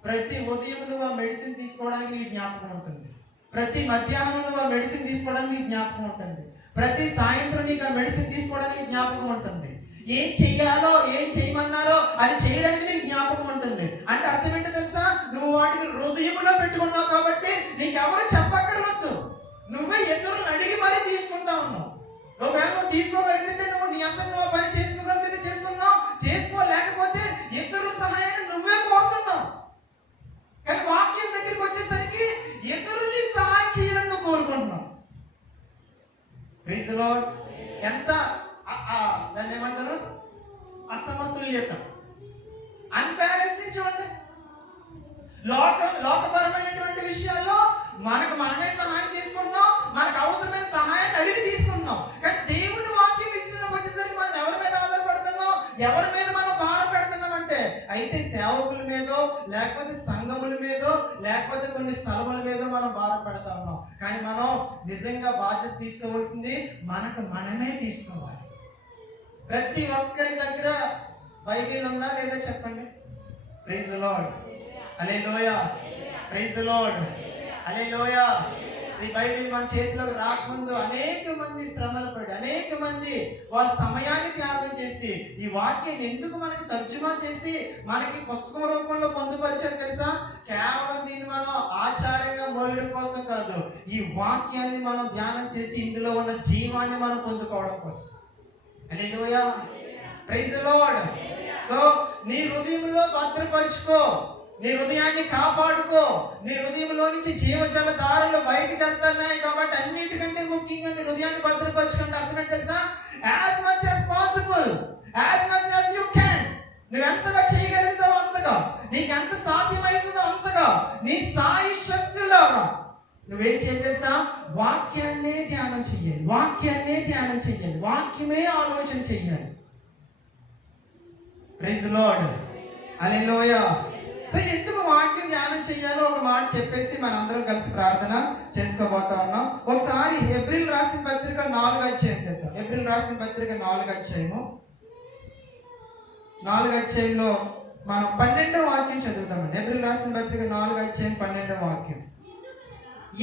ప్రతి ఉదయం నువ్వు ఆ మెడిసిన్ తీసుకోవడానికి నీ జ్ఞాపకం ఉంటుంది. ప్రతి మధ్యాహ్నం నువ్వు ఆ మెడిసిన్ తీసుకోవడానికి నీ జ్ఞాపకం ఉంటుంది. ప్రతి సాయంత్రం నీకు ఆ మెడిసిన్ తీసుకోవడానికి జ్ఞాపకం ఉంటుంది. ఏం చెయ్యాలో, ఏం చేయమన్నారో అది చేయడానికి నీకు జ్ఞాపకం ఉంటుంది. అంటే అర్థం ఏంటో తెలుసా? నువ్వు వాటిని హృదయంలో పెట్టుకున్నావు కాబట్టి నీకెవరు చెప్పక్కర్వద్దు. నువ్వే ఇతరులను అడిగి మరీ తీసుకుంటా ఉన్నావు. ఒకవేళ నువ్వు తీసుకోగలిగితే నువ్వు నీ అంతా నువ్వు పని చేసుకోగలిగితే చేసుకున్నావు, చేసుకోలేకపోతే ఇతరుల సహాయాన్ని నువ్వే కోరుతున్నావు. కానీ వాక్యం దగ్గరికి వచ్చేసరికి ఇతరులు నీకు సహాయం చేయాలని నువ్వు కోరుకుంటున్నావు. Praise the lord. ఎంత దాన్ని ఏమంటారు? అసమతుల్యత, అన్బ్యాలెన్సింగ్. చూడండి, లోకపరమైనటువంటి విషయాల్లో మనమే సహాయం చేసుకుంటున్నాం, మనకు అవసరమైన సహాయాన్ని అడిగి తీసుకుంటున్నాం. కానీ దేవుని వాక్యం విషయంలోకి వచ్చేసరికి మనం ఎవరి మీద ఆధారపడుతున్నాం, ఎవరి మీద మనం భారం పెడుతున్నాం అంటే, అయితే సేవకుల మీదో, లేకపోతే సంఘముల మీదో, లేకపోతే కొన్ని స్థలముల మీదో మనం భారం పెడతా ఉన్నాం. కానీ మనం నిజంగా బాధ్యత తీసుకోవాల్సింది మనమే తీసుకోవాలి. ప్రతి ఒక్కరి దగ్గర బైబిల్ ఉందా లేదా చెప్పండి. Praise the Lord, hallelujah, praise the Lord, hallelujah. ఈ బైబిల్ మన చేతిలోకి రాకముందు అనేక మంది శ్రమలు పడి, అనేక మంది వాళ్ళ సమయాన్ని త్యాగం చేసి ఈ వాక్యాన్ని ఎందుకు మనకి తర్జుమా చేసి మనకి పుస్తకం రూపంలో పొందుపరిచారు తెలుసా? కేవలం దీన్ని మనం ఆచారంగా మోయడం కోసం కాదు, ఈ వాక్యాన్ని మనం ధ్యానం చేసి ఇందులో ఉన్న జీవాన్ని మనం పొందుకోవడం కోసం. హల్లెలూయా, ప్రైజ్ ది లార్డ్. సో నీ హృదయంలో భద్రపరుచుకో, నీ హృదయాన్ని కాపాడుకో. నీ హృదయంలో నుంచి జీవజల దారులు బయటికి వెళ్తున్నాయి కాబట్టి అన్నిటికంటే ముఖ్యంగా నీ హృదయాన్ని భద్రపరచుకుంటే అర్థం తెలుసా? As much as possible, as much as you can, నువ్వు ఎంతగా చేయగలుగుతావు అంతగా, నీకు ఎంత సాధ్యమవుతుందో అంతగా, నీ సాయి శక్తులాగా నువ్వేం చేయాలి తెలుసా? వాక్యాన్నే ధ్యానం చెయ్యాలి, వాక్యాన్నే ధ్యానం చెయ్యాలి, వాక్యమే ఆలోచన చెయ్యాలి. Praise the Lord, hallelujah. So ఎందుకు వాక్యం ధ్యానం చేయాలో ఒక మాట చెప్పేసి మనందరం కలిసి ప్రార్థన చేసుకోబోతా ఉన్నాం. ఒకసారి ఏప్రిల్ రాసిన పత్రిక 4వ అధ్యాయం చేద్దాం. ఏప్రిల్ రాసిన పత్రిక 4వ అధ్యాయము, 4వ అధ్యాయంలో మనం 12వ వాక్యం చదువుతామండి. ఏప్రిల్ రాసిన పత్రిక 4వ అధ్యాయం 12వ వాక్యం.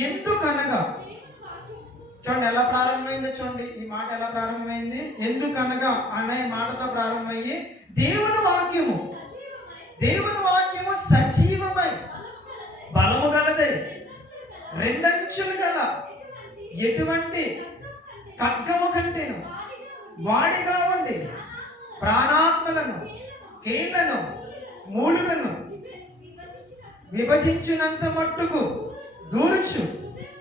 ఎందుకనగా, చూడండి ఎలా ప్రారంభమైందో చూడండి. ఈ మాట ఎలా ప్రారంభమైంది? ఎందుకనగా అనే మాటతో ప్రారంభమయ్యి దేవుని వాక్యము సజీవమై బలము గలదై రెండంచులు గల ఎటువంటి ఖడ్గము కంటేను వాడిగా ఉండి ప్రాణాత్మలను, కీళ్లను, మూలుగను విభజించినంత మట్టుకు దూర్చు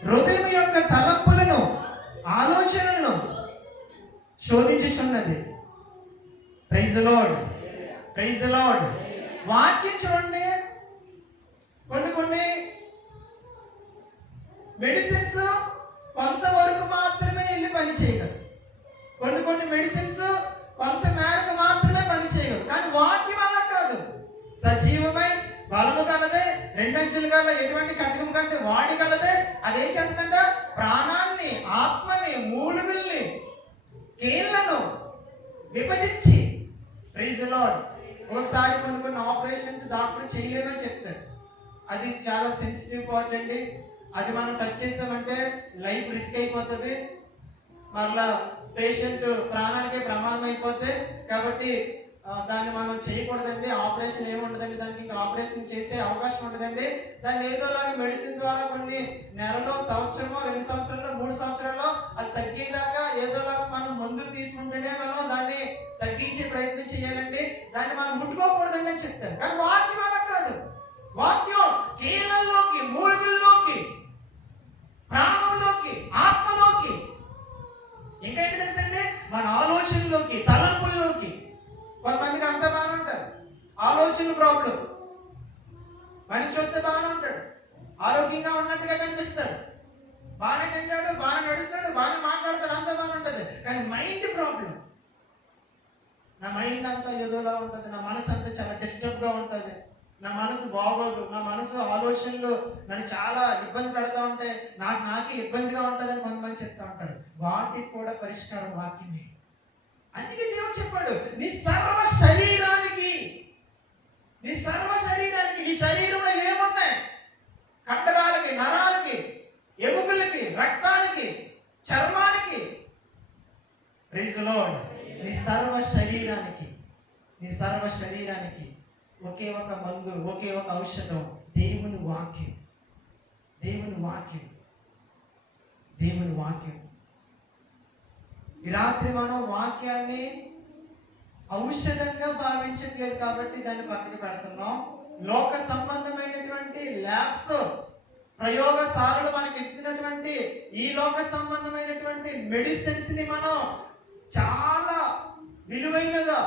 హృదయం యొక్క తలంపులను, ఆలోచనలను శోధించుచున్నది. Praise the Lord, praise the Lord. వాక్యం చూడండి, కొన్ని మెడిసిన్స్ కొంతవరకు మాత్రమే వెళ్ళి పని చేయగలరు, కొన్ని మెడిసిన్స్ కొంత మేరకు మాత్రమే పని చేయగలరు. కానీ వాక్యం అలా కాదు, సజీవమై బలము కలదే రెండంచులు గల ఎటువంటి ఖడ్గం కంటే వాడి కలదే. అదేం చేస్తుందంట? ప్రాణాన్ని, ఆత్మని, మూలుగుల్ని, కీళ్లను విభజించి. Praise the Lord. ఒకసారి కొన్ని ఆపరేషన్స్ డాక్టర్ చేయలేమని చెప్తారు. అది చాలా సెన్సిటివ్ పార్ట్ అండి. అది మనం టచ్ చేస్తామంటే లైఫ్ రిస్క్ అయిపోతుంది, మళ్ళా పేషెంట్ ప్రాణానికి ప్రమాదం అయిపోతే. కాబట్టి దాన్ని మనం చేయకూడదండి, ఆపరేషన్ ఏముండదండి, దానికి ఇంకా ఆపరేషన్ చేసే అవకాశం ఉండదండి, దాన్ని ఏదోలాగా మెడిసిన్ ద్వారా కొన్ని నెలలో, సంవత్సరమో, 2 సంవత్సరాలు, 3 సంవత్సరాల్లో అది తగ్గేదాకా ఏదోలాగా మనం మందులు తీసుకుంటేనే మనం దాన్ని తగ్గించే ప్రయత్నం చేయాలండి, దాన్ని మనం ముట్టుకోకూడదండి అని చెప్తారు. కానీ వాక్యం అలా కాదు. వాక్యం కీళ్ళల్లోకి, మూలుగుల్లోకి, ప్రాణంలోకి, ఆత్మలోకి, ఇంకేంటి తెలుసండి, మన ఆలోచనలోకి, తలంపుల్లోకి. కొంతమందికి అంత బాగానే ఉంటారు, ఆలోచన ప్రాబ్లం. మనిషి చూస్తే బాగానే ఉంటాడు, ఆరోగ్యంగా ఉన్నట్టుగా కనిపిస్తాడు, బాగానే తింటాడు, బాగా నడుస్తాడు, బాగా మాట్లాడతాడు, అంత బాగానే ఉంటుంది. కానీ మైండ్ ప్రాబ్లం. నా మైండ్ అంతా ఏదోలా ఉంటుంది, నా మనసు అంతా చాలా డిస్టర్బ్గా ఉంటుంది, నా మనసు బాగోదు, నా మనసు ఆలోచనలు నన్ను చాలా ఇబ్బంది పెడతా ఉంటే నాకే ఇబ్బందిగా ఉంటుందని కొంతమంది చెప్తా ఉంటారు. వాటికి కూడా పరిష్కారం వాక్యమే. అందుకే దేవుడు చెప్పాడు, నీ సర్వ శరీరానికి, నీ శరీరంలో ఏమున్నాయి? కండరాలకి, నరాలకి, ఎముకలకి, రక్తానికి, చర్మానికి. Praise Lord. నీ సర్వ శరీరానికి ఒకే ఒక మందు, ఒకే ఒక ఔషధం, దేవుని వాక్యం. ఈ రాత్రి మనం వాక్యాన్ని ఔషధంగా భావించట్లేదు కాబట్టి దాన్ని పక్కన పెడుతున్నాం. లోక సంబంధమైనటువంటి ల్యాబ్స్, ప్రయోగశాలలు మనకి ఇస్తున్నటువంటి ఈ లోక సంబంధమైనటువంటి మెడిసిన్స్ ని మనం చాలా విలువైనగా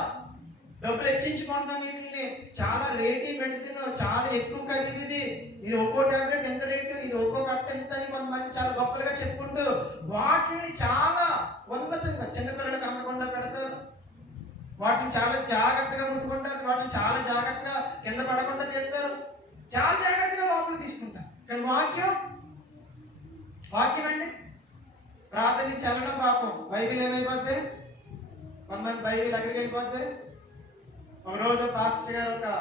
డబ్బులు హెచ్చించుకుంటాం. వీటిని చాలా రేటీ మెడిసిన్, చాలా ఎక్కువ ఖరీదుది, ఇది ఒక్కో టాబ్లెట్ ఎంత రేటు, ఇది ఒక్కో కట్ట ఎంత అని కొంతమంది చాలా గొప్పలుగా చెప్పుకుంటూ వాటిని చాలా ఉన్నతంగా చిన్నపిల్లలకు అందకుండా పెడతారు, వాటిని చాలా జాగ్రత్తగా ముట్టుకుంటారు, వాటిని చాలా జాగ్రత్తగా కింద పడకుండా చేస్తారు, చాలా జాగ్రత్తగా లోపల తీసుకుంటారు. కానీ వాక్యం అండి, ప్రార్థన చల్లడం పాపం. బైబిల్ ఏమైపోద్ది, కొంతమంది బైబిల్ అక్కడికి వెళ్ళిపోద్ది. ఒకరోజు పాస్టర్ గారు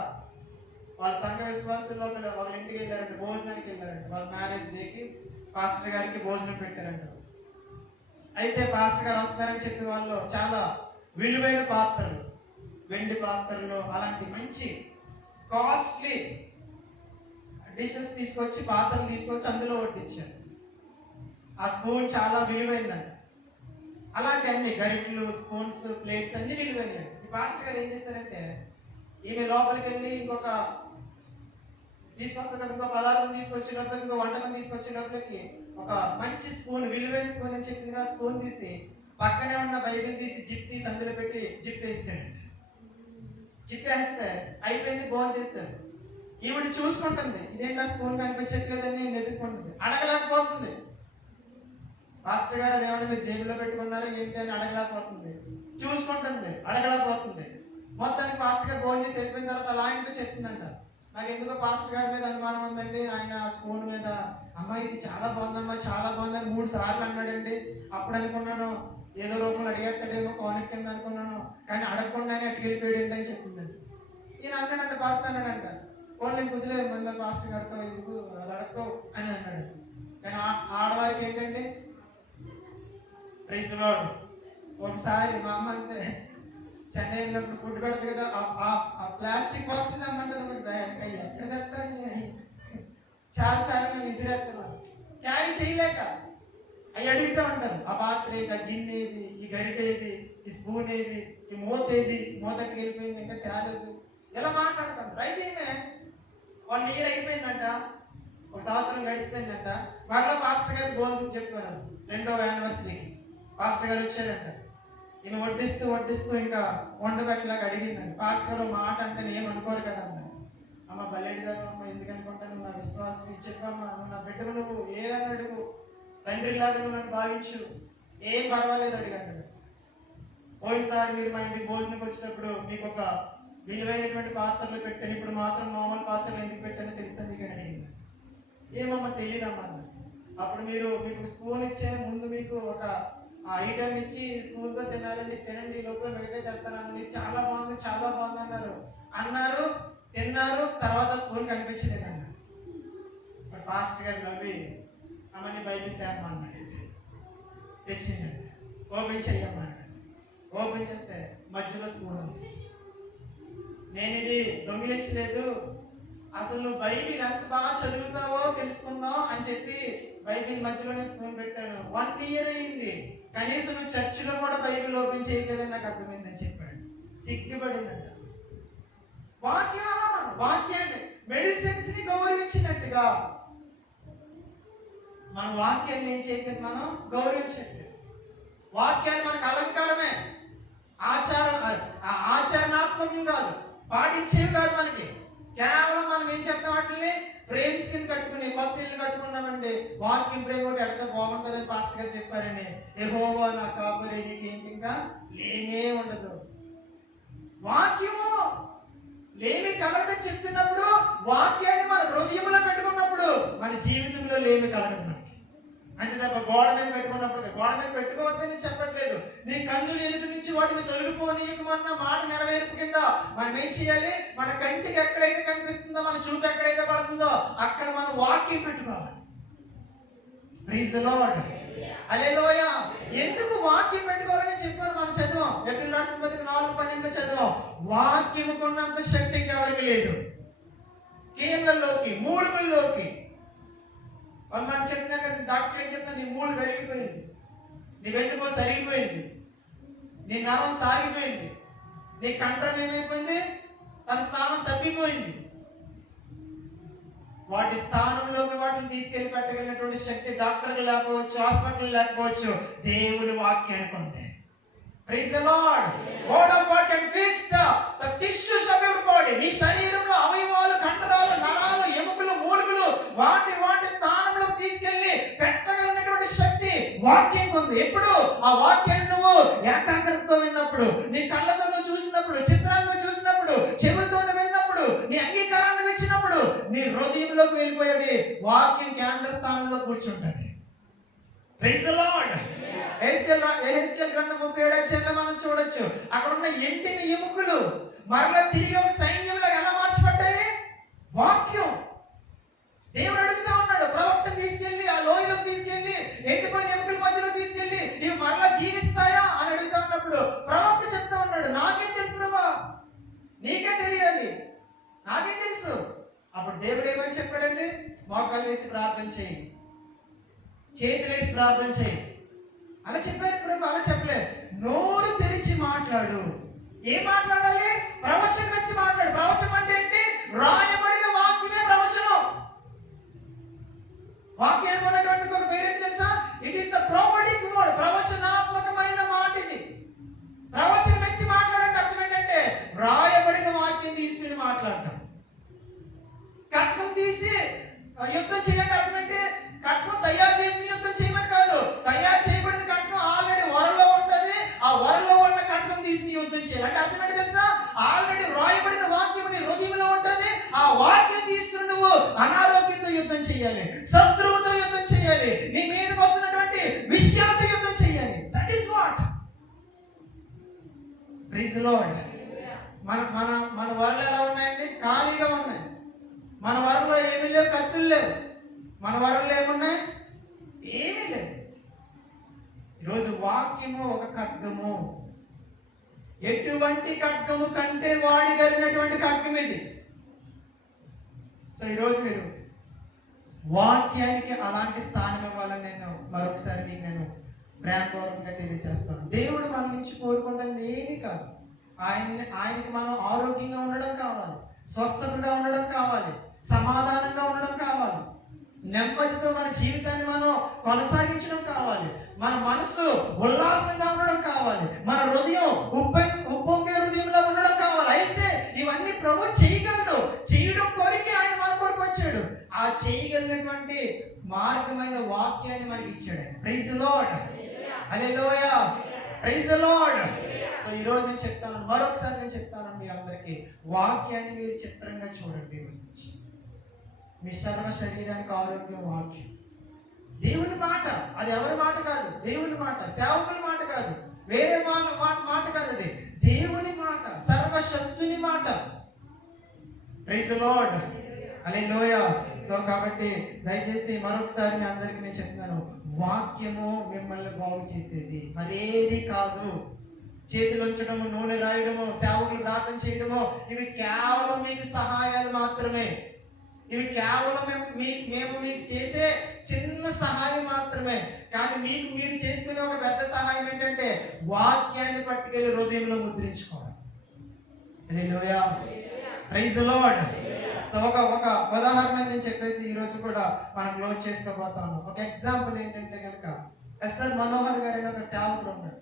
వాళ్ళ సంఘ విశ్వాసంలో వాళ్ళ ఇంటికి వెళ్ళారంట, భోజనానికి వెళ్ళారంట. వాళ్ళ మ్యారేజ్ డేకి పాస్టర్ గారికి భోజనం పెట్టారంట. అయితే పాస్టర్ గారు వస్తారని చెప్పి వాళ్ళు చాలా విలువైన పాత్రలు, వెండి పాత్రలు, అలాంటి మంచి కాస్ట్లీ డిషెస్ తీసుకొచ్చి, పాత్రలు తీసుకొచ్చి అందులో వడ్డించారు. ఆ స్పూన్ చాలా విలువైందంట. అలాంటి అన్ని గరిటెలు, స్పూన్స్, ప్లేట్స్ అన్ని విలువైనవి. పాస్టర్ గారు ఏం చేస్తారంటే, ఈమె లోపలికి వెళ్ళి ఇంకొక తీసుకొస్తే ఇంకో పదార్థం తీసుకొచ్చేటప్పుడు, ఇంకో వంటకం తీసుకొచ్చేటప్పటికి ఒక మంచి స్పూన్, విలువైన స్పూన్ అని చెప్పిందిగా, స్పూన్ తీసి పక్కనే ఉన్న బైబిల్ తీసి జిప్ తీసి అందులో పెట్టి జిప్ వేసాడు. జిప్ వేస్తే అయిపోయింది, భోజనం చేస్తాడు. ఈవిడ చూసుకుంటుంది, ఇదేంటా స్పూన్ కనిపించట్లేదని ఎదుర్కొంటుంది, అడగలేకపోతుంది. పాస్టర్ గారు అదేమన్నా మీరు జేబులో పెట్టుకున్నారా ఏంటి అని అడగలేకపోతుంది, చూసుకుంటుంది, అడగలేకపోతుంది. మొత్తానికి పాస్టర్ గారు భోజనం చేసి వెళ్ళిపోయిన తర్వాత అలా ఆయనతో చెప్తుందంట, నాకు ఎందుకో పాస్టర్ గారి మీద అనుమానం ఉందండి, ఆయన స్పూన్ మీద, అమ్మాయి ఇది చాలా బాగుందమ్మా, చాలా బాగుందని 3 సార్లు అన్నాడండి. అప్పుడు అనుకున్నాను ఏదో రూపంలో అడిగేస్తాడేమో కోనిక్ కింద అనుకున్నాను, కానీ అడగకుండానే అటు వెళ్ళిపోయాడు అని చెప్పిందండి. ఈయన అన్నాడంట, పాస్టర్ అన్నాడంట, ఓన్లీ కుదిలేదు మళ్ళీ పాస్టర్ గారితో ఎందుకు అది అడక్కో అని అన్నాడు. కానీ ఆడవారికి ఏంటండి, ప్రైజ్ లార్డ్. ఒకసారి మా అమ్మ అంటే చెన్నై వెళ్ళినప్పుడు ఫుడ్ పెడతారు కదా, ఆ ప్లాస్టిక్ బాక్స్ అమ్మంటారు ఒకసారి, ఎక్కడ చాలా సార్లు నేను విసిరేస్తున్నాను, క్యారీ చేయలేక అవి అడుగుతూ ఉంటారు. ఆ పాత్ర ఏది, ఆ గిన్నె ఏది, ఈ గరిటె ఏది, ఈ స్పూన్ ఏది, ఈ మూత ఏది, మూతకి వెళ్ళిపోయింది ఇంకా తేలేదు, ఎలా మాట్లాడతాను. అయితే 1 year అయిపోయిందంట, 1 సంవత్సరం గడిచిపోయిందంట. మరలా పాస్టర్ గారు భోజనం చెప్పాను, 2వ యానివర్సరీకి పాస్టర్ గారు వచ్చారంట. ఈయన వడ్డిస్తూ ఇంకా వండబెట్టలాగా అడిగిందండి. పాస్టర్ గారు మాట అంటే ఏమనుకోరు కదా అన్న. అమ్మ బల్లెడిదాను అమ్మ, ఎందుకు అనుకుంటాను, నా విశ్వాసం చెప్పమ్మా, నువ్వు నా బిడ్డను నువ్వు ఏదన్నా అడుగు, తండ్రిలాగా నువ్వు నన్ను భావించు, ఏం పర్వాలేదు అడిగాను. పోయినసారి మీరు మా ఇంటికి భోజనంకి వచ్చినప్పుడు మీకు ఒక విలువైనటువంటి పాత్రలు పెట్టాను, ఇప్పుడు మాత్రం మామూలు పాత్రలు ఎందుకు పెట్టానో తెలుసా మీకు అడిగింది. ఏమమ్మా తెలియదమ్మా. అప్పుడు మీకు స్పూన్ ఇచ్చే ముందు మీకు ఒక ఐటమ్ ఇచ్చి స్పూన్తో తినాలండి, తినండి, లోపల మిగతా తెస్తానని, చాలా బాగుంది అన్నారు, తిన్నారు. తర్వాత స్పూన్ కనిపించలేదు అన్నారు. పాస్టర్ గారు నవ్వి, అమ్మని బయటికి తేమ్మన్నాడు. తెచ్చిందండి, ఓపెన్ చెయ్యమ్మా. ఓపెన్ చేస్తే మధ్యలో స్పూన్ ఉంది. నేను ఇది దొంగిలించలేదు, అసలు నువ్వు బైబిల్ ఎంత బాగా చదువుతావో తెలుసుకుందాం అని చెప్పి బైబిల్ మధ్యలోనే స్పూన్ పెట్టాను. 1 year అయింది, కనీసం నువ్వు చర్చిలో కూడా బైబిల్ ఓపెన్ చేయలేదని నాకు అర్థమైందని చెప్పాడు. సిగ్గుపడిందంట. వాక్యాన్ని మెడిసిన్స్ ని గౌరవించినట్టుగా మన వాక్యాన్ని ఏం చేయట్లేదు, మనం గౌరవించట్లేదు. వాక్యాన్ని మనకు అలంకారమే, ఆచరణాత్మకం కాదు, పాటించేవి కాదు. మనకి కేవలం మనం ఏం చెప్తాం, వాటిని ఫ్రేమ్స్ కింద కట్టుకుని కొత్త ఇల్లు కట్టుకున్నామండి, వాక్యం ఫ్రేమ్ ఒకటి ఎడితే బాగుంటుందని పాస్టర్ గారు చెప్పారండి. యెహోవా నా కాపురి, నీకు ఏంటి ఇంకా లేనే ఉండదు. వాక్యము లేమి కలగదని చెప్తున్నప్పుడు, వాక్యాన్ని మన హృదయంలో పెట్టుకున్నప్పుడు మన జీవితంలో లేమి కలగదు మనకి. అంతే తప్ప గోడ మీద పెట్టుకున్నప్పుడు, గోడ మీద పెట్టుకోవద్దని చెప్పట్లేదు. నీ కన్నులు ఎదుటి నుంచి వాటిని తొలగిపోనీయకమన్న మాట నెరవేర్పు కింద మనం ఏం చేయాలి, మన కంటికి ఎక్కడైతే కనిపిస్తుందో, మన చూపు ఎక్కడైతే పడుతుందో అక్కడ మనం వాక్యం పెట్టుకోవాలి. ప్రైజ్ ది లార్డ్, హల్లెలూయా. ఎందుకు వాక్యం పెట్టుకోవాలని చెప్పారు, మనం చదివాం. ఏప్రిల్ రాసిన పత్రిక 4:12 చదివాం. వాక్యముకున్నంత శక్తి ఎవరికి లేదు. కీళ్ళలోకి, మూలుగుల్లోకి మనం చెప్పినా కదా, డాక్టర్ ఏం చెప్తున్నా, నీ మూడు పెరిగిపోయింది, నీ వెన్నుపో సరిగిపోయింది, నీ నరం సాగిపోయింది, నీ కంఠం ఏమైపోయింది, తన స్థానం తప్పిపోయింది. వాటి స్థానంలోకి వాటిని తీసుకెళ్లి పెట్టగలిగినటువంటి శక్తి డాక్టర్లు లేకపోవచ్చు, హాస్పిటల్ లేకపోవచ్చు, దేవుడి వాక్యానికి ఉంది. Praise the Lord. Word of God can fix the tissues of your body. నీ శరీరంలో అవయవాలు, కండరాలు, నరాలు, ఎముకలు, మూలుగులు వాటి స్థానంలో తీసుకెళ్లి పెట్టగలిగినటువంటి శక్తి వాక్యానికి ఉంది. ఎప్పుడు ఆ వాక్యాన్ని నువ్వు ఏకాగ్రతతో విన్నప్పుడు, నీ కళ్ళతో నువ్వు చూసినప్పుడు, చిత్రాలను చూసినప్పుడు, చెవులతో విన్నప్పుడు, నీ అంగీకారాన్ని ఇచ్చినప్పుడు నీ హృదయంలోకి వెళ్ళిపోయేది వాక్యం కేంద్ర స్థానంలో కూర్చుంటుంది. Praise the lord. ఎహెజ్కేల్ గ్రంథం 37 మనం చూడొచ్చు. అక్కడ ఉన్న ఎండిన ఎముకలు మరలా తిరిగి ఒక సైన్యంలో ఎలా మార్చబడ్డాయి, వాక్యం. దేవుడు అడుగుతా ఉన్నాడు, ప్రవక్తను తీసుకెళ్లి ఆ లోయలోకి తీసుకెళ్లి ఎండిపోయిన ఎముకల మధ్యలో తీసుకెళ్లి ఇవి మరలా జీవిస్తాయా అని అడుగుతా ఉన్నప్పుడు ప్రవక్త చెప్తా ఉన్నాడు, నాకేం తెలుసు ప్రభా, నీకే తెలియాలి, నాకేం తెలుసు. అప్పుడు దేవుడు ఏమని చెప్పాడండి, మోకాళ్ళు వేసి ప్రార్థన చేయి, చేతులేసి ప్రార్థన చేయి అలా చెప్పారు. ఇప్పుడు అలా చెప్పలేదు, నోరు తెరిచి మాట్లాడు. ఏం మాట్లాడాలి, ప్రవచనం గురించి మాట్లాడు. ప్రవచనం అంటే ఏంటి, రాయబడిన వాక్యమే ప్రవచనం. వాక్యానికి ఉన్నటువంటి ఒక పేరేంటి తెలుసా, it is the prophetic word. ప్రవచనాత్మకమైన మాట ఇది. ప్రవచన వ్యక్తి మాట్లాడంటే అర్థం ఏంటంటే రాయబడిన వాక్యం తీసుకుని మాట్లాడటం. కట్నం తీసి యుద్ధం చేయండి అర్థం ఏంటి, కట్నం తయారు చేసుకుని యుద్ధం చేయమని కాదు. తయారు చేయబడిన కట్నం ఆల్రెడీ వరలో ఉంటుంది, ఆ వరలో ఉన్న కట్నం తీసుకుని యుద్ధం చేయాలి అంటే అర్థం ఏంటి తెలుసా, ఆల్రెడీ రాయబడిన వాక్యం నీ హృదయంలో ఉంటుంది, ఆ వాక్యం తీసుకుని నువ్వు అనారోగ్యంతో యుద్ధం చేయాలి, శత్రువుతో యుద్ధం చేయాలి, నీ మీదకి వస్తున్నటువంటి విషయాలతో యుద్ధం చేయాలి. That is what. Praise the Lord. మన వరలు ఎలా ఉన్నాయండి, ఖాళీగా ఉన్నాయి. మన వరలో ఏమీ లేవు, కత్తులు లేవు. మన వరలో ఏమున్నాయి, ఏమీ లేవు. ఈరోజు వాక్యము ఒక ఖడ్గము. ఎటువంటి ఖడ్గము కంటే వాడి కలిగినటువంటి ఖడ్గం ఇది. సో ఈరోజు మీరు వాక్యానికి అలాంటి స్థానం ఇవ్వాలని నేను మరొకసారి మీకు నేను ప్రేమపూర్వకంగా తెలియజేస్తాను. దేవుడు మన నుంచి కోరుకుంటుంది ఏమీ కాదు. ఆయనకి మనం ఆరోగ్యంగా ఉండడం కావాలి, స్వస్థతగా ఉండడం కావాలి, సమాధానంగా ఉండడం కావాలి, నెమ్మదితో మన జీవితాన్ని మనం కొనసాగించడం కావాలి, మన మనసు ఉల్లాసంగా ఉండడం కావాలి, మన హృదయం ఉప్పొంగే హృదయంలో ఉండడం కావాలి. అయితే ఇవన్నీ ప్రభు చేయగలడు. చేయడం కొరికే ఆయన మన కొరకు వచ్చాడు. ఆ చేయగలిగినటువంటి మార్గమైన వాక్యాన్ని మనకి ఇచ్చాడు. Praise the Lord, hallelujah, praise the Lord. So ఈరోజు నేను చెప్తాను, మరొకసారి నేను చెప్తాను మీ అందరికీ, వాక్యాన్ని మీరు చిత్రంగా చూడండి. మీ సర్వ శరీరానికి ఆరోగ్యం వాక్యం. దేవుని మాట, అది ఎవరి మాట కాదు, దేవుని మాట, సేవకుల మాట కాదు, వేరే మాట కాదు, అది దేవుని మాట, సర్వశక్తుని మాట. Praise the Lord, hallelujah. So కాబట్టి దయచేసి మరొకసారి మీ అందరికీ నేను చెప్తున్నాను, వాక్యము మిమ్మల్ని బాగు చేసేది, మరేది కాదు. చేతులు ఉంచడము, నూనె రాయడము, సేవకులు ప్రార్థన చేయడము, ఇవి కేవలం మీకు సహాయాలు మాత్రమే. ఇవి కేవలం మేము మీకు చేసే చిన్న సహాయం మాత్రమే. కానీ మీకు మీరు చేసుకునే ఒక పెద్ద సహాయం ఏంటంటే వాక్యాన్ని పట్టుకెళ్ళి హృదయంలో ముద్రించుకోవడం. హల్లెలూయా, ప్రైజ్ ది లార్డ్. సో ఒక ఉదాహరణ నేను చెప్పేసి ఈరోజు కూడా మనం క్లోజ్ చేసుకోబోతా ఉన్నాం. ఒక ఎగ్జాంపుల్ ఏంటంటే కనుక ఎస్ఆర్ మనోహర్ గారు ఒక సేవకుడు ఉన్నాడు.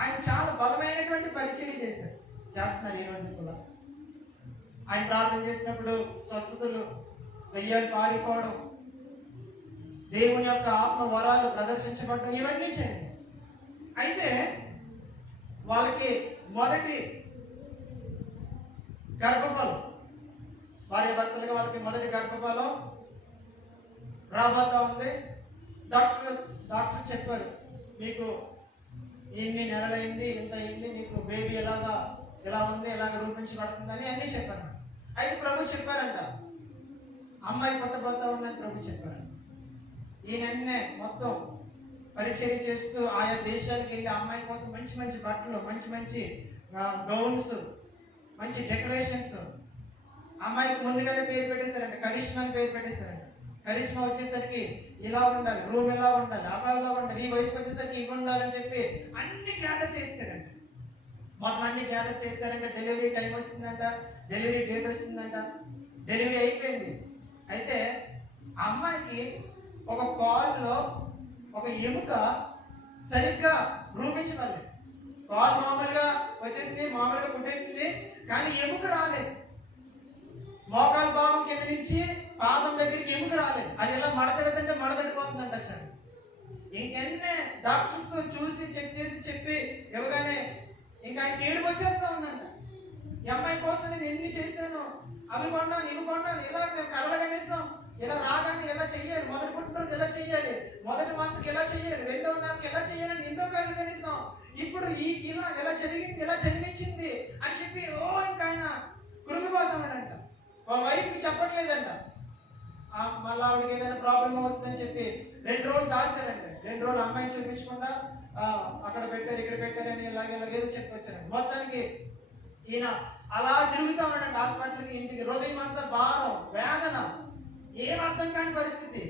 ఆయన చాలా బలమైనటువంటి పరిచయం చేస్తున్నారు ఈ రోజు కూడా. ఆయన ప్రార్థన చేసినప్పుడు స్వస్థతలు, దయ్యాలు పారిపోవడం, దేవుని యొక్క ఆత్మ వరాలు ప్రదర్శించబడడం, ఇవన్నీ చేయండి. అయితే వాళ్ళకి మొదటి గర్భఫలం, భార్య భర్తలుగా వాళ్ళకి మొదటి గర్భఫలం రాబోతా ఉంది. డాక్టర్ చెప్పారు, మీకు ఇన్ని నెలలైంది, ఇంత అయింది, మీకు బేబీ ఎలా ఉంది, ఎలాగ రూపించబడుతుందని అన్నీ చెప్పారు. అయితే ప్రభు చెప్పారంట, అమ్మాయి పుట్టబోతా ఉందని ప్రభు చెప్పారు. ఈయనన్నే మొత్తం పరిచయం చేస్తూ ఆయా దేశాలకు వెళ్ళి అమ్మాయి కోసం మంచి మంచి బట్టలు, మంచి మంచి గౌన్స్, మంచి డెకరేషన్స్, అమ్మాయికి ముందుగానే పేరు పెట్టేశారంట, కరిష్మా అని పేరు పెట్టేశారంట. కరిష్మా వచ్చేసరికి ఇలా ఉండాలి, రూమ్ ఎలా ఉండాలి, అమ్మాయి ఎలా ఉండాలి, ఈ వయసుకు వచ్చేసరికి ఇవి ఉండాలని చెప్పి అన్ని గ్యాదర్ చేస్తారంట. మొత్తం అన్ని గ్యాదర్ చేస్తారంట. డెలివరీ టైం వస్తుందంట, డెలివరీ డేట్ వస్తుందంట, డెలివరీ అయిపోయింది. అయితే అమ్మాయికి ఒక కాల్లో ఒక ఎముక సరిగ్గా రూపించగలలేదు. కాల్ మామూలుగా వచ్చేసింది, మామూలుగా పుట్టేసింది, కానీ ఎముక రాలేదు. మోకాలు భాగం కింద నుంచి పాదం దగ్గరికి ఎముక రాలేదు. అది ఎలా మడతడితే మడతడిపోతుందంట. సార్ ఇంకెన్నే డాక్టర్స్ చూసి చెక్ చేసి చెప్పి ఇవ్వగానే ఇంకా ఆయన ఏడుపు వచ్చేస్తా ఉందంట. ఈ అమ్మాయి కోసం నేను ఎన్ని చేశాను, అవి కొన్నాను, ఇవి కొన్నాను, ఇలా మేము కలవగనేస్తాం, ఇలా రాగానే ఎలా చెయ్యాలి, మొదటి పుట్టినరోజు ఎలా చెయ్యాలి, మొదటి మంత్కి ఎలా చెయ్యాలి, రెండవ నెలకి ఎలా చెయ్యాలని ఎన్నో కళ్ళు కనిస్తాం. ఇప్పుడు ఇలా జరిగింది, ఇలా జన్మించింది అని చెప్పి ఇంకా ఆయన కురుగుపోతామనంట. వాళ్ళ వైఫ్కి చెప్పట్లేదంట. మళ్ళీ ఆవిడకి ఏదైనా ప్రాబ్లం అవుతుందని చెప్పి 2 రోజులు దాచారంట. 2 రోజులు అమ్మాయిని చూపించకుండా అక్కడ పెట్టారు, ఇక్కడ పెట్టారని ఏదో చెప్పొచ్చారంట. మొత్తానికి ఈయన అలా తిరుగుతా ఉన్నాడంట హాస్పిటల్కి, ఇంటికి. హృదయం అంతా భారం, వేదన, ఏం అర్థం కాని పరిస్థితి.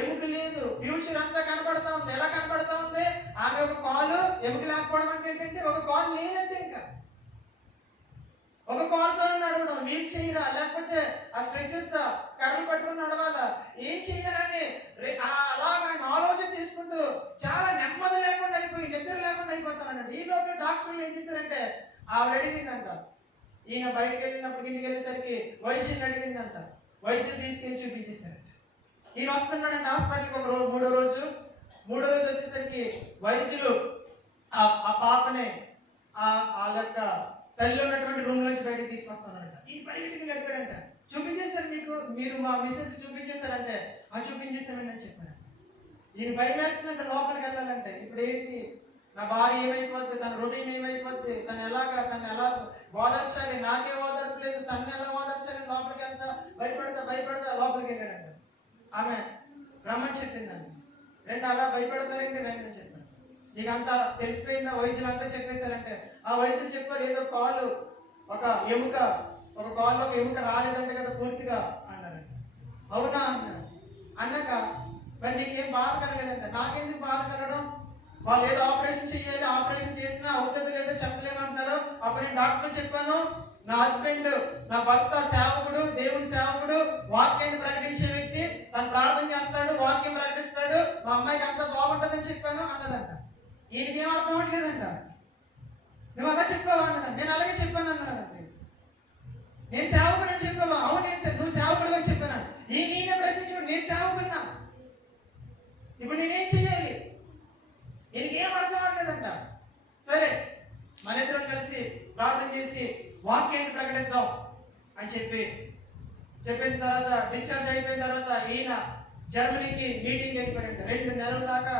ఎముక లేదు, ఫ్యూచర్ అంతా కనబడతా ఉంది. ఎలా కనబడతా ఉంది? ఆమె ఒక కాలు, ఎముక లేకపోవడం అంటే ఏంటంటే ఒక కాలు లేనంటే, ఇంకా ఒక కాలుతో నడవడం, వీల్ చేయరా, లేకపోతే ఆ స్ట్రెచెస్ కర్రలు పట్టుకుని నడవాలా, ఏం చెయ్యాలని అలాగా ఆయన ఆలోచన చేసుకుంటూ చాలా నెమ్మది లేకుండా అయిపోయి, నిద్ర లేకుండా అయిపోతానండి. ఈ లోపల డాక్టర్లు ఏం చేశారంటే ఆవిడ అడిగిందంట. ఈయన బయటకు వెళ్ళినప్పుడు ఇంటికి వెళ్ళేసరికి వైద్యుని అడిగిందంట. వైద్యులు తీసుకెళ్ళి చూపించేశారంట. ఈయన వస్తున్నాడంటే హాస్పిటల్కి మూడో రోజు వచ్చేసరికి వైద్యులు ఆ పాపని వాళ్ళ యొక్క తల్లి ఉన్నటువంటి రూమ్ నుంచి బయటకు తీసుకొస్తున్నాడంట. ఈయన పరిగెట్టుకుని అడిగాడంట, చూపించేశారు మీరు మా మిస్సెస్ చూపించేశారంటే చూపించేశారని అని చెప్పారు. ఈయన భయం వేస్తుందంటే లోపలికి వెళ్ళాలంటే. ఇప్పుడు ఏంటి, నా భార్య ఏమైపోద్ది, తన హృదయం ఏమైపోద్ది, తను ఎలా ఓదార్చాలి, నాకే ఓదార్చలేదు, తను ఎలా ఓదార్చాలి, లోపలికి వెళ్తా భయపడతా లోపలికి వెళ్ళాడంట. ఆమె రమ్మని చెప్పిందండి. అలా భయపడతారంటే రండి అని చెప్పాను. నీకు అంతా తెలిసిపోయిందా, వైద్యులు అంతా చెప్పేశారంటే ఆ వైద్యులు చెప్పారు, ఏదో కాలు ఒక కాల్లో ఒక ఎముక రాలేదంటే కదా పూర్తిగా అన్నారంట. అవునా అన్నాడు. అన్నాక మరి నీకేం బాధ కలగలేదంట. నాకెందుకు బాధ కలగడం, వాళ్ళు ఏదో ఆపరేషన్ చేయాలి, ఆపరేషన్ చేసినా అవుతుంది లేదో చెప్పలేమంటున్నారు. అప్పుడు నేను డాక్టర్ చెప్పాను, నా హస్బెండ్, నా భర్త సేవకుడు, దేవుని సేవకుడు, వాక్యాన్ని ప్రకటించే వ్యక్తి, తను ప్రార్థన చేస్తాడు, వాక్యం ప్రకటిస్తాడు, మా అమ్మాయికి అంతా బాగుంటుందని చెప్పాను అన్నదంట. ఈయనకి ఏం అర్థం అవ్వట్లేదంట. నువ్వు అలా చెప్పావా అన్నదంట. నేను అలాగే చెప్పాను అన్నాడంటే. నేను సేవకుడు అని చెప్పావా? అవును, నువ్వు సేవకుడు అని చెప్పాను. ఈయన ప్రశ్నించాడు, నేను సేవకున్నా, ఇప్పుడు నేనేం చెయ్యాలి? ఈయనకి ఏం అర్థం అవ్వట్లేదంట. సరే, మన ఇద్దరం కలిసి ప్రార్థన చేసి వాక్యాన్ని ప్రకటిద్దాం అని చెప్పేసిన తర్వాత డిశ్చార్జ్ అయిపోయిన తర్వాత ఈయన జర్మనీకి మీటింగ్ వెళ్ళిపోయాడు. 2 నెలల దాకా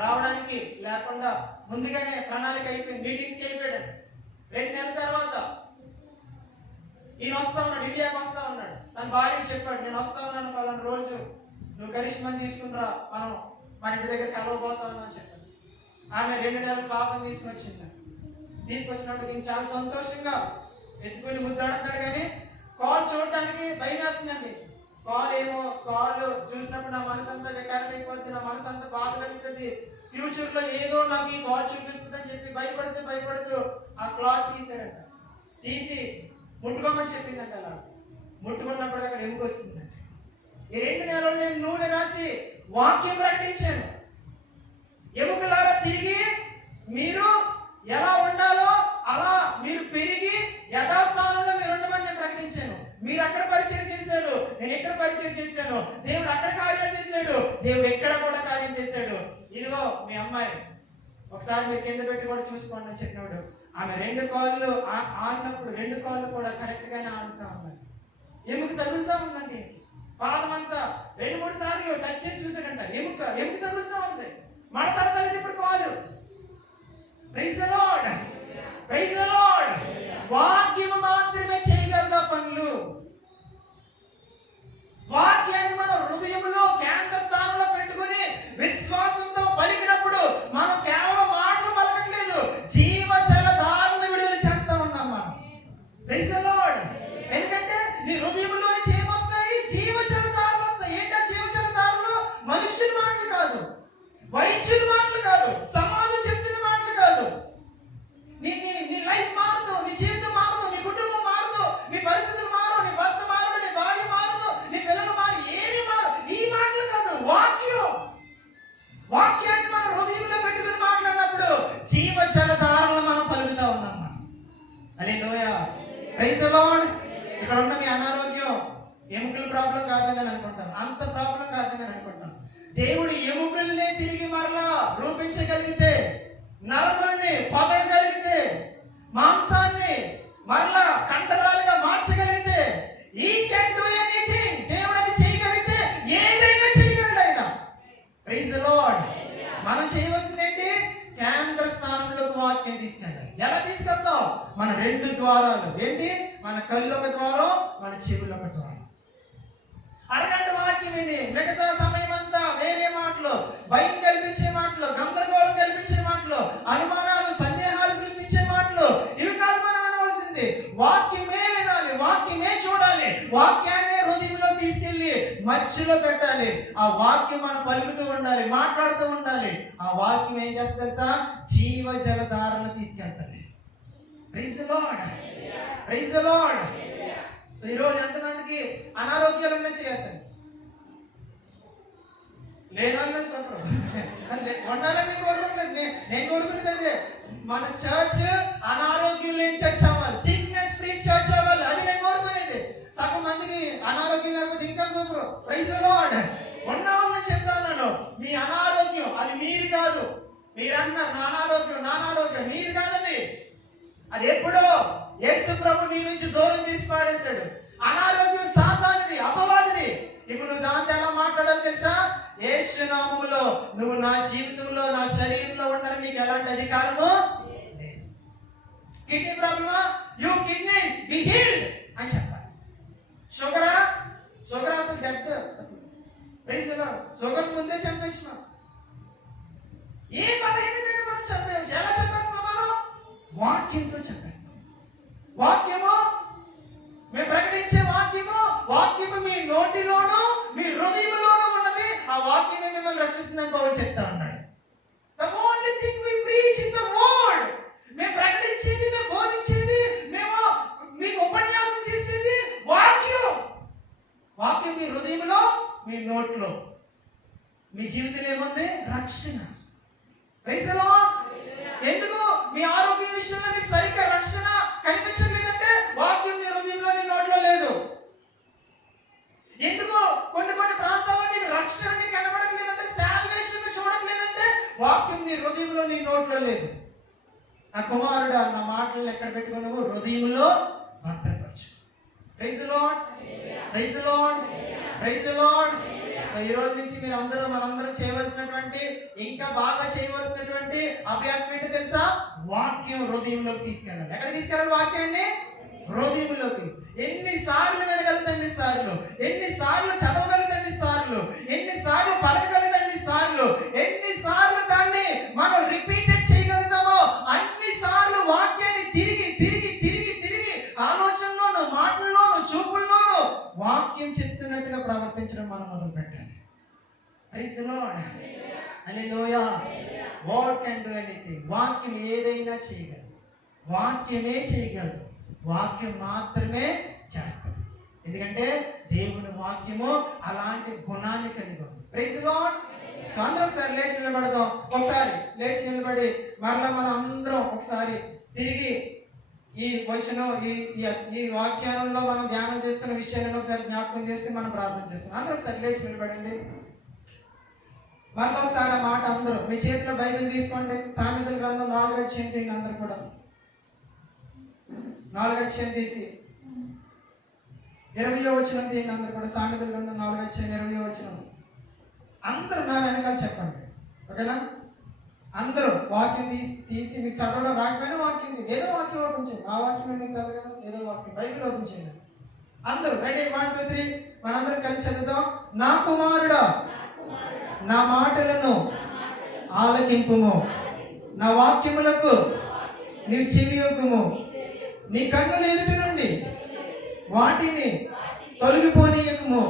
రావడానికి లేకుండా ముందుగానే ప్రణాళిక అయిపోయింది. మీటింగ్స్కి వెళ్ళిపోయాడు. 2 నెలల తర్వాత ఈయన వస్తా ఉన్నాడు, ఇండియాకి వస్తా ఉన్నాడు. తన భార్యకి చెప్పాడు, నేను వస్తా ఉన్నాను పలానా రోజు, నువ్వు కరిష్మని తీసుకునిరా, మనం మన ఇంటి దగ్గర కలవబోతా ఉన్నాను అని చెప్పాడు. ఆమె 2 నెలల పాపను తీసుకుని వచ్చింది. తీసుకొచ్చినప్పుడు నేను చాలా సంతోషంగా ఎత్తుకుని ముద్దాడుతాడు. కానీ కాల్ చూడటానికి భయం వేస్తుందండి. కాల్ చూసినప్పుడు నా మనసు అంతా వికారమైపోతుంది, నా మనసు అంతా బాధ కలుగుతుంది. ఫ్యూచర్ లో ఏదో నాకు ఈ కాల్ చూపిస్తుందని చెప్పి భయపడుతూ ఆ క్లాత్ తీసాడంట. తీసి ముట్టుకోమని చెప్పిందంట. అలా ముట్టుకున్నప్పుడు అక్కడ ఎముక వస్తుందండి. ఈ 2 నెలలు నేను నూనె రాసి వాక్యం ప్రకటించాను. ఎముకలారా తిరిగి మీరు ఎలా ఉండాలో అలా మీరు పెరిగి యథాస్థానంలో మీరు ఉండమని నేను ప్రకటించాను. మీరు అక్కడ పరిచయం చేశారు, నేను ఎక్కడ పరిచయం చేశాను. దేవుడు అక్కడ కార్యాలు చేశాడు, దేవుడు ఎక్కడ కూడా కార్యం చేశాడు. ఇదిగో మీ అమ్మాయి, ఒకసారి మీరు కింద పెట్టి కూడా చూసుకోండి అని చెప్పినాడు. ఆమె 2 కాళ్ళు ఆడినప్పుడు 2 కాళ్ళు కూడా కరెక్ట్ గానే ఆడుతూ ఉన్నాయి. ఎముక తగులుతూ ఉందండి. పాదమంతా 2-3 సార్లు టచ్ చేసి చూసాడంట. ఎముక తగులుతూ ఉంది. మడతడతలేదు ఇప్పుడు కాలు. Praise the Lord, praise the Lord. వాక్యము మాత్రమే చేయగల పనులు. వాక్యాన్ని మనం హృదయంలో కేంద్ర స్థానంలో పెట్టుకుని విశ్వాసంతో పలికినప్పుడు మనం కేవలం మాటలు పలకట్లేదు, జీవజల ధారను విడుదల చేస్తా ఉన్నాం మనం. Praise the Lord. ఎందుకంటే నీ హృదయంలో నుంచి ఏమొస్తాయి? జీవజల ధారలు వస్తాయి. ఏంటో జీవజల ధారలు? మనుషుల మాటలు కాదు, వైద్యుల మాటలు కాదు, సమాజం చెప్తున్న మాటలు కాదు. నీ లైఫ్ మారదు, నీ జీవితం మారదు, నీ కుటుంబం మారదు, నీ పరిస్థితులు మారదు, నీ భర్త మారదు, నీ భార్య మారదు, నీ పిల్లలు మారు, ఏమి మారదు. ఈ మాటలు కాదు, వాక్యాన్ని మన హృదయంలో పెట్టుకుని మాట్లాడినప్పుడు జీవజల ధారలు మనం పలుకుతా ఉన్నాం. హల్లెలూయా, ప్రైజ్ ది లార్డ్. ఇక్కడ ఉన్న మీ అనారోగ్యం ఎముకల ప్రాబ్లం కాదని అనుకుంటాం, అంత ప్రాబ్లం కాదని అనుకుంటాం. దేవుడు ఎముకల్నే తిరిగి మరలా రూపించగలిగితే, నరముల్ని పొదగలిగితే, మాంసాన్ని మరలా కండరాలుగా మార్చగలిగితే, ఈ కెన్ డు ఎనీథింగ్. దేవుడు అది చేయగలిగితే ఏదైనా చేయగలడు ఆయన. Praise the Lord. మనం చేయవలసింది ఏంటి? కేంద్ర స్థానంలోకి వాక్యం తీసుకెళ్ళాలి. ఎలా తీసుకెళ్తాం? మన 2 ద్వారాలు. ఏంటి? మన కళ్ళు ఒక ద్వారం, మన చెవులు ఒక ద్వారం. అరగంట వాక్యం ఇది. మిగతా సమయం అంతా వేరే మాటలు, భయం కల్పించే మాటలు, గందరగోళం కల్పించే మాటలు, అనుమానాలు, సందేహాలు సృష్టించే మాటలు, ఇవి కాదు మనం వినవలసింది. వాక్యమే వినాలి, వాక్యమే చూడాలి, వాక్యాన్ని హృదయంలో తీసుకెళ్లి మధ్యలో పెట్టాలి. ఆ వాక్యం మనం పలుకుతూ ఉండాలి, మాట్లాడుతూ ఉండాలి. ఆ వాక్యం ఏం చేస్తుంది తెలుసా? జీవజల ధారను తీసుకెళ్తాలి. Praise the Lord, praise the Lord. So ఈరోజు ఎంతమందికి అనారోగ్యాలు ఉన్నాయి చేయొద్దండి. లేనన్నా చూడరు, ఉండాలని కోరుకుంటుంది. నేను కోరుకునేది అదే, మన చర్చ్ అనారోగ్యం లేని చర్చ్ అవ్వాలి, సిక్నెస్ ఫ్రీ చర్చ్ అవ్వాలి. అది నేను కోరుకునేది. సగం మందికి అనారోగ్యం లేకపోతే ఇంకా సూపర్. Praise the lord. ఉన్న వాళ్ళని చెప్తా ఉన్నాను, మీ అనారోగ్యం అది మీది కాదు. మీరన్నారు నా అనారోగ్యం మీది కాదని. అది ఎప్పుడో యేసు ప్రభు నీ నుంచి దూరం తీసి పాడేశాడు. అనారోగ్యం సాతానిది, అపవాదిది. ఇప్పుడు నువ్వు దాంతో ఎలా మాట్లాడాలి తెలుసా? యేసు నామములో నువ్వు నా జీవితంలో, నా శరీరంలో ఉండాలని నీకు ఎలాంటి అధికారము లేదు. కిడ్నీ ప్రాబ్లమా? యూ కిడ్నీస్ బి హీల్డ్ అని చెప్పాలి. షుగర్ అసలు డెత్. షుగర్ ముందే చంపేసినాం. ఏ బలహీనతని మనం చంపేయచ్చు. ఎలా చంపేస్తాం మనం? వాక్యంతో చంపేస్తాం. వాక్యము మేము ప్రకటించే వాక్యము మీ నోటిలోను మీ హృదయంలోనూ ఉన్నది. ఆ వాక్యమే మిమ్మల్ని రక్షిస్తుందని పౌలు చెప్తా ఉన్నాడు. The only thing we preach is the word. మేము ప్రకటించేది, మేము బోధించేది, మేము మీకు ఉపన్యాసం చేసేది వాక్యం మీ హృదయంలో మీ నోట్లో. మీ జీవితం ఏముంది? రక్షణ. Praise the Lord. ఎందుకు మీ ఆరోగ్య విషయంలో మీకు సరిగ్గా రక్షణ కనిపించలేదంటే వాక్యం నీ హృదయంలో నీ నోట్లో లేదు. ఎందుకు కొన్ని ప్రాంతాల్లో నీకు రక్షణ నీకు కనబడట్లేదంటే, సాల్వేషన్ చూడట్లేదంటే వాక్యం నీ హృదయంలో నీ నోట్లో లేదు. నా కుమారుడా, నా మాటలను ఎక్కడ పెట్టుకున్నావు? హృదయంలో భద్రపరచు. Praise the Lord, praise the Lord, praise the Lord. So ఈ రోజు నుంచి మీరు మనందరం చేయవలసినటువంటి, ఇంకా బాగా చేయవలసినటువంటి అభ్యాసం ఏంటో తెలుసా? వాక్యం హృదయంలోకి తీసుకెళ్ళాలి. ఎక్కడ తీసుకెళ్ళాలి? వాక్యాన్ని హృదయంలోకి. ఎన్నిసార్లు వినగలుగుతాం? ఎన్నిసార్లు చదవగలుగుతాం? ఎన్నిసార్లు పలకగలుగుతాం? ఎన్నిసార్లు దాన్ని మనం రిపీటెడ్ చేయగలుగుతామో అన్నిసార్లు వాక్యం వాక్యం చెప్తున్నట్టుగా ప్రవర్తించడం మనం మొదలు పెట్టాలి. Praise the Lord. Hallelujah. God can do anything. వాక్యం ఏదైనా చేయగలదు. వాక్యమే చేయగలదు. వాక్యం మాత్రమే చేస్తుంది. ఎందుకంటే దేవుని వాక్యము అలాంటి గుణాన్ని కలిగి ఉంది. Praise the Lord. సో అందరం ఒకసారి లేచి నిలబడదాం. ఒకసారి లేచి నిలబడి మరలా మనం అందరం ఒకసారి తిరిగి ఈ వచనం ఈ వాక్యాలలో మనం ధ్యానం చేసుకున్న విషయాలను ఒకసారి జ్ఞాపకం చేసుకుని మనం ప్రార్థన చేస్తున్నాం. అందరూ ఒకసారి లేచి నిలబడండి. మరలా ఒకసారి ఆ మాట అందరూ మీ చేతిలో బైబిల్ తీసుకోండి. సామెతల గ్రంథం 4వ అధ్యాయం తీయండి. అందరూ కూడా 4వ అధ్యాయం తీసి 20వ వచనం తీయండి. అందరూ కూడా సామెతల గ్రంథం 4వ అధ్యాయం 20వ వచనం. అందరూ నా వెనకాల చెప్పండి. ఓకేనా? అందరూ వాక్యం తీసి మీకు చదవడం రాకపోయినా వాక్యం ఏదో వాక్యం ఓపెన్ చేయండి. ఆ వాక్యం మీకు కాదు కదా, ఏదో వాక్యం బైబిల్ ఓపెన్ చేయండి. అందరూ రెడీ? 1 2 3 మనందరం కలిసి చదువుతాం. నా కుమారుడా, నా మాటలను ఆలకింపుము, నా వాక్యములకు నీ చెవియొగ్గుము, నీ కన్నుల ఎదుటి నుండి వాటిని తొలగిపోనీయకుము,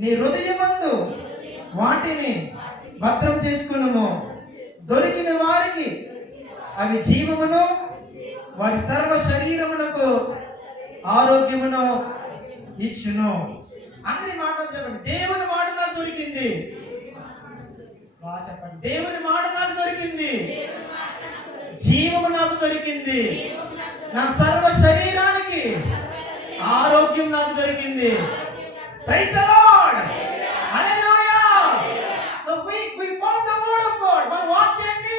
నీ హృదయమందు వాటిని భద్రం చేసుకునుము. దొరికిన వారికి అవి జీవమును, వారి సర్వ శరీరమునకు ఆరోగ్యమును ఇచ్చును. అందరి మాటలు చెప్పండి. దేవుని మాట నాకు దొరికింది. బాగా చెప్పండి. దేవుని మాట నాకు దొరికింది. జీవము నాకు దొరికింది. నా సర్వ శరీరానికి ఆరోగ్యం నాకు దొరికింది. Praise the Lord. Hallelujah. So we found the word of God. మన వాక్యాన్ని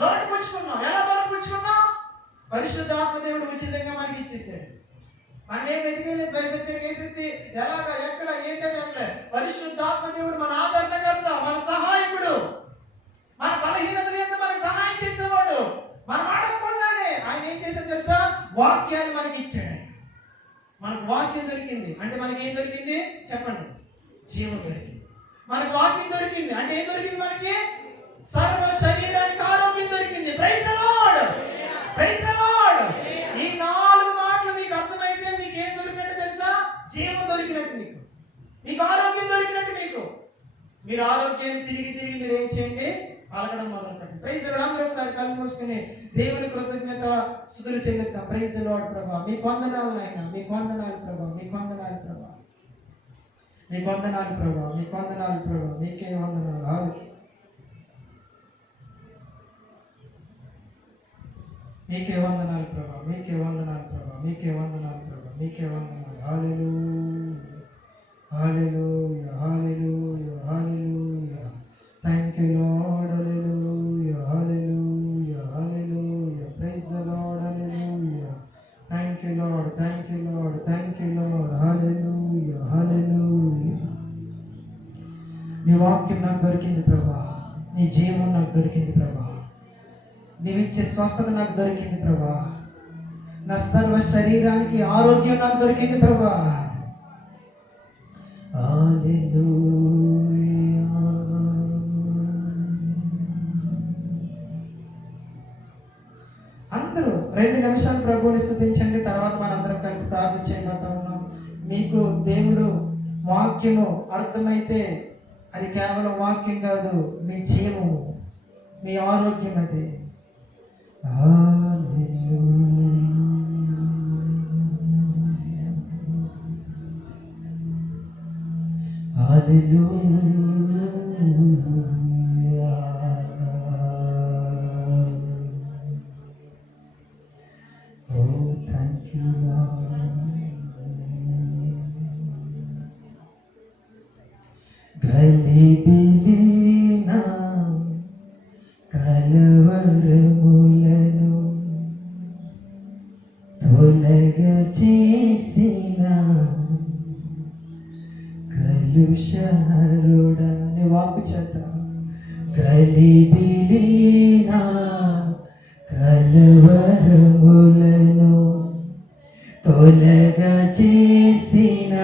దొరకపుచ్చుకున్నాం. ఎలా దొరకపుచ్చుకున్నాం? పరిశుద్ధాత్మ దేవుడు ఉచితంగా మనకి ఇచ్చేసాడు. మనం ఏం వెతికేలేదు, బైబిల్ తిరిగేసేసి ఎలాగా ఎక్కడ ఏంటనే పరిశుద్ధాత్మ దేవుడు మన ఆదరణకర్త, మన సహాయకుడు, మన బలహీనతలు ఏంటో మనకు సహాయం చేసేవాడు. మనం అడగకుండానే ఆయన ఏం చేశాడు తెలుసా? వాక్యాన్ని మనకి ఇచ్చాడు. మనకు వాక్యం దొరికింది అంటే మనకి ఏం దొరికింది చెప్పండి? జీవం దొరికింది. మనకు వాక్యం దొరికింది అంటే ఏం దొరికింది? మనకి సర్వ శరీరానికి ఆరోగ్యం దొరికింది. Praise the Lord. Praise the Lord. ఈ 4 మాటలు మీకు అర్థమైతే మీకు ఏం దొరికినట్టు తెలుసా? జీవం దొరికినట్టు, మీకు ఆరోగ్యం దొరికినట్టు. మీరు ఆరోగ్యాన్ని తిరిగి మీరు ఏం చేయండి? పలకడం మొదలు పెట్టండి. Praise the Lord. ఒకసారి కళ్ళు మూసుకుని దేవుని కృతజ్ఞత స్తుతులు చెల్లిద్దాం. Praise the Lord. ప్రభా మీకు వందనాలు నాయనా, మీకు వందనాలు ప్రభా, మీకు వందనాలు ప్రభా, మీకు వందనాలు ప్రభా, మీకు వందనాలు ప్రభా, మీకే వందనాలు. మీకే వందనాలు ప్రభా, మీకే వందనాలు ప్రభా, మీకే వందనాలు ప్రభా, మీకే వందనాలు. Hallelujah, hallelujah, hallelujah, hallelujah. Thank you Lord. Hallelujah, hallelujah, hallelujah. Praise the Lord. Hallelujah. Thank you Lord, thank you Lord, thank you Lord. Hallelujah, hallelujah. నీ వాక్యం నాకు దొరికింది ప్రభా, నీ జీవం నాకు దొరికింది ప్రభా, నీవిచ్చే స్వస్థత నాకు దొరికింది ప్రభా, నా సర్వ శరీరానికి ఆరోగ్యం నాకు దొరికింది ప్రభా. హల్లెలూయా. అందరూ 2 నిమిషాలు ప్రభువుని స్తుతించండి. తర్వాత మనందరం కలిసి ప్రార్థన చేయబోతా ఉన్నాం. మీకు దేవుడు వాక్యము అర్థమైతే అది కేవలం వాక్యం కాదు, మీ జీవము, మీ ఆరోగ్యం. అది గలిబిలిన కలవరములను తొలగ చేసిన కలుషహరుడా. నీ వాక్కు చేత గలిబిలిన కలవరములను తొలగ చేసిన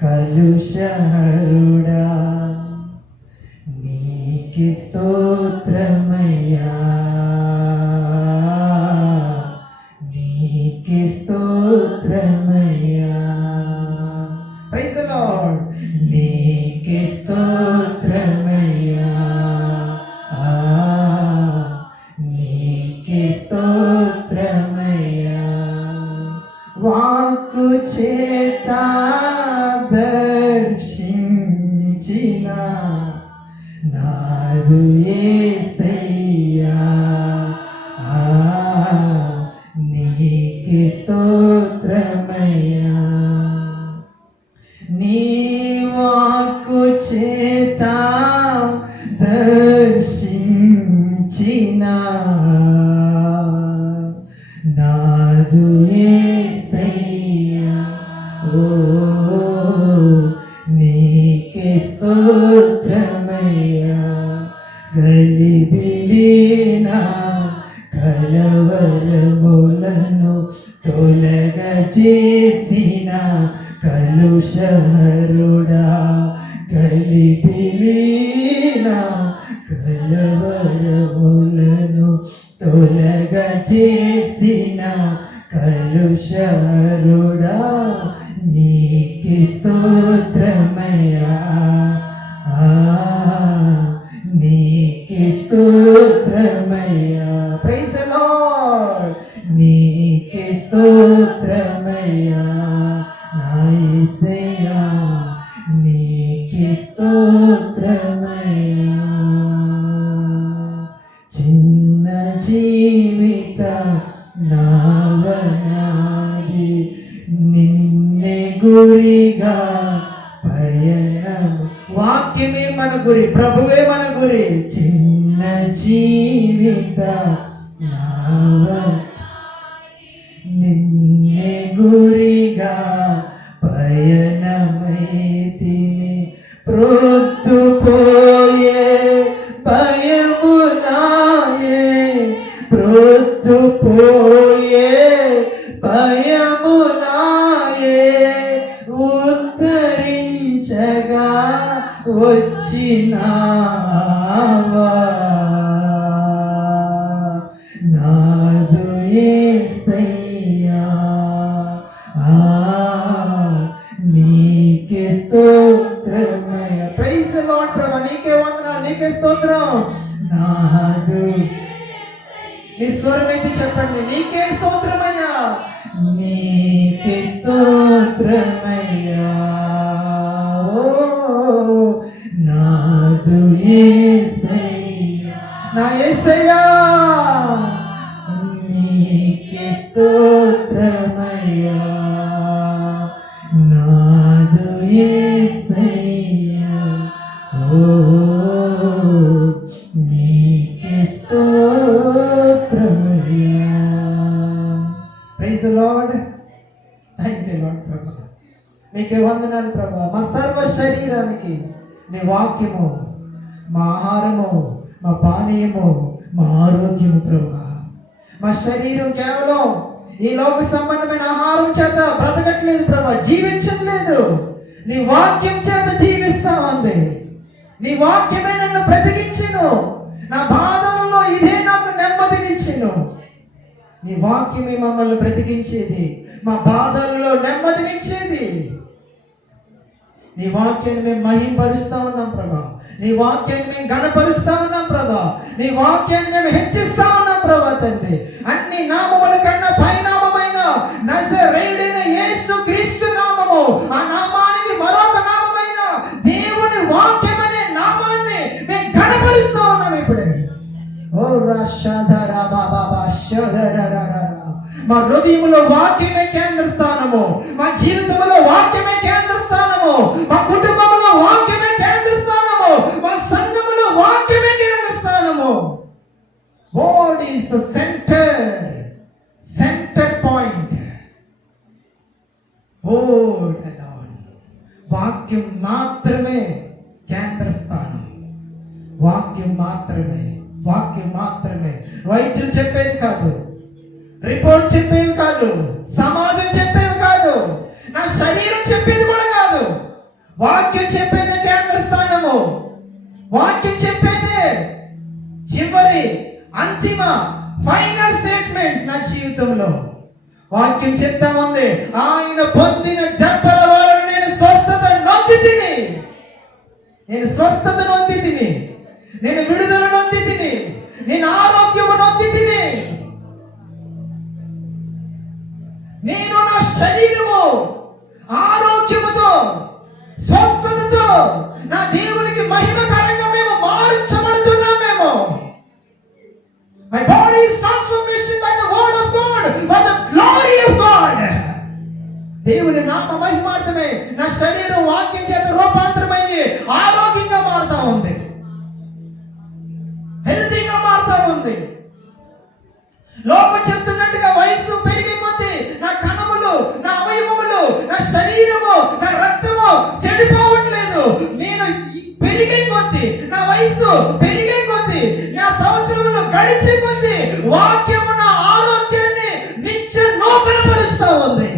కలుషహరుడా, నీకి స్తోత్రమయ్యా, నీకి స్తోత్రమయ్యా. Praise the Lord. నీకే స్తోత్రమయ్యా, నీకే స్తోత్రమయ్యా. వాక్కు చేత దర్శించిన నాదు యేసయ్యా, నీకే స్తోత్రమయ్యా. నీ వాక్కు చేత దర్శించిన నాదు యేసయ్యా, ఓ నీకే స్తోత్రమయ్యా. గలిబిలిన కలవరములను తొలగజేసిన కలుషహరుడా, గలిబిలిన కలవరములను తొలగజేసిన కలుషహరుడా, నీకే స్తోత్రమయ్యా, నీకే స్తోత్రమయ్యా. Praise the Lord. నీకే స్తోత్రమయ్యా నా యేసయ్యా, నీకే స్తోత్రమయ్యా. చిన్న జీవిత నావనాది నిన్నే గురిగా పయనం. వాక్యమే మన గురి, ప్రభువే మన గురి. చిన్న జీవిత నిన్నే గురిగా పయనమైతిని. ప్రొద్దుపోయే భయమునాయే, ప్రొద్దుపోయే భయమునాయే, ఉద్ధరించగా వచ్చినావా నాదు యేసయ్యా, నీకే స్తోత్రమయ్యా. Praise the lord. ప్రభు నీకే వందనాలు, నీకే స్తోత్రం. నాదు నీ స్వరమైతే చెప్పండి, నీకే స్తోత్రమయ్యా, నీకే స్తోత్రమయ్యా, ఓ నాదు యేసయ్యా, నా యేసయ్యా, నీకే స్తోత్రమయ్యా, నాదు యేసయ్యా, ఓ నీకే స్తోత్రమయ్యా. Praise the Lord. Thank you Lord ప్రభు. మీకే వందనాలు ప్రభు. మా సర్వ శరీరానికి నీ వాక్యము మా ఆహారము, మా పానీయము, మా ఆరోగ్యము ప్రభు. మా శరీరం కేవలం ఈ లోక సంబంధమైన ఆహారం చేత బ్రతకట్లేదు ప్రభు, జీవించట్లేదు. నీ వాక్యం చేత జీవిస్తా ఉంది. నీ వాక్యమే నన్ను బ్రతికించెను. నా బాధలలో ఇదే నాకు నెమ్మదినిచ్చెను. నీ వాక్యమే మమ్మల్ని బ్రతికించేది, మా బాధలలో నెమ్మదినిచ్చేది. నీ వాక్యాన్ని మేము మహింపరుస్తా ఉన్నాం ప్రభా. నీ వాక్యాన్ని మేము ఘనపరుస్తా ఉన్నాం ప్రభా. నీ వాక్యాన్ని మేము హెచ్చిస్తా ఉన్నాం ప్రభా తండ్రి. అన్ని నామముల కన్నా పైనామమైన నజరేయుడైన యేసు క్రీస్తు నామము, ఆ నామానికి మరొక నామమైన దేవుని వాక్యం అనే నామాన్ని మేము ఘనపరుస్తా ఉన్నాం ఇప్పుడే. ఓ రాషాధరా బాబా శోధరరా. మా హృదయములో వాక్యమే కేంద్ర స్థానము, మా జీవితంలో వాక్యమే కేంద్ర స్థానము, మా కుటుంబంలో వాక్యమే కేంద్ర స్థానము, మా సంఘములో వాక్యమే కేంద్ర స్థానము. God is the center point. Word alone. వాక్యం మాత్రమే కేంద్ర స్థానం. వాక్యం మాత్రమే, వాక్యం మాత్రమే. వైద్యులు చెప్పేది కాదు, రిపోర్ట్ చెప్పేవి కాదు, సమాజం చెప్పేవి కాదు, నా శరీరం చెప్పేది కూడా కాదు. వాక్యం చెప్పేదే కేంద్ర స్థానము. వాక్యం చెప్పేదే చివరి అంతిమ ఫైనల్ స్టేట్మెంట్ నా జీవితంలో. వాక్యం చెప్తా ఉంది, ఆయన పొందిన దెబ్బల వలన నేను స్వస్థత నా దేవునికి మహిమకరంగా మేము మార్చబడుతున్నాం. మేము my body is transformation by the word of God for the glory of God. దేవుని నామ మహిమార్థమే నా శరీరం వాక్యం చేత రూపాంతరమయ్యి ఆరోగ్యంగా మారుతా ఉంది, హెల్తీగా మారుతా ఉంది. లోకం చెప్తున్నట్టుగా వయసు పెరిగే కొద్దీ నా కణములు, నా అవయవములు, నా శరీరము, నా రక్తము చెడిపోవట్లేదు. నేను పెరిగే కొద్దీ, నా వయసు పెరిగే కొద్దీ, నా సంవత్సరములు గడిచే కొద్దీ వాక్యము నా ఆరోగ్యాన్ని నిత్య నూతనపరుస్తూ ఉంది.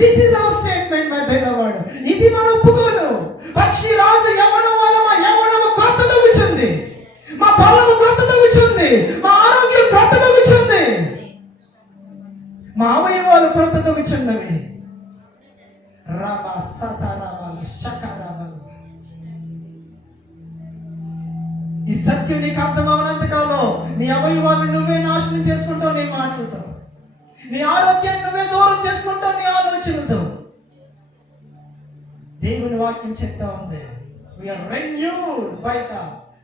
This is our statement, my beloved. ఇది మన ఒప్పుకోలు. పక్షి రాజు యవ్వనం వల్ల మా యవ్వనము క్రొత్తదగుచుంది, మా బలము క్రొత్తదగుచుంది, మా ఆరోగ్యం క్రొత్తదగుచుంది, మా అవయవాలు క్రొత్తదగుచున్నవి. రాబా సతారాబాలు శకరాబాలు. ఈ సత్యం నీకు అర్థమవనంత కాలం నీ అవయవాలను నువ్వే నాశనం చేసుకుంటావు నీ మాటలతో, నీ ఆరోగ్యాన్ని నువ్వే దూరం చేసుకుంటావు నీ ఆలోచనతో. దేవుని వాక్యం చెప్తా ఉంది, we are renewed by the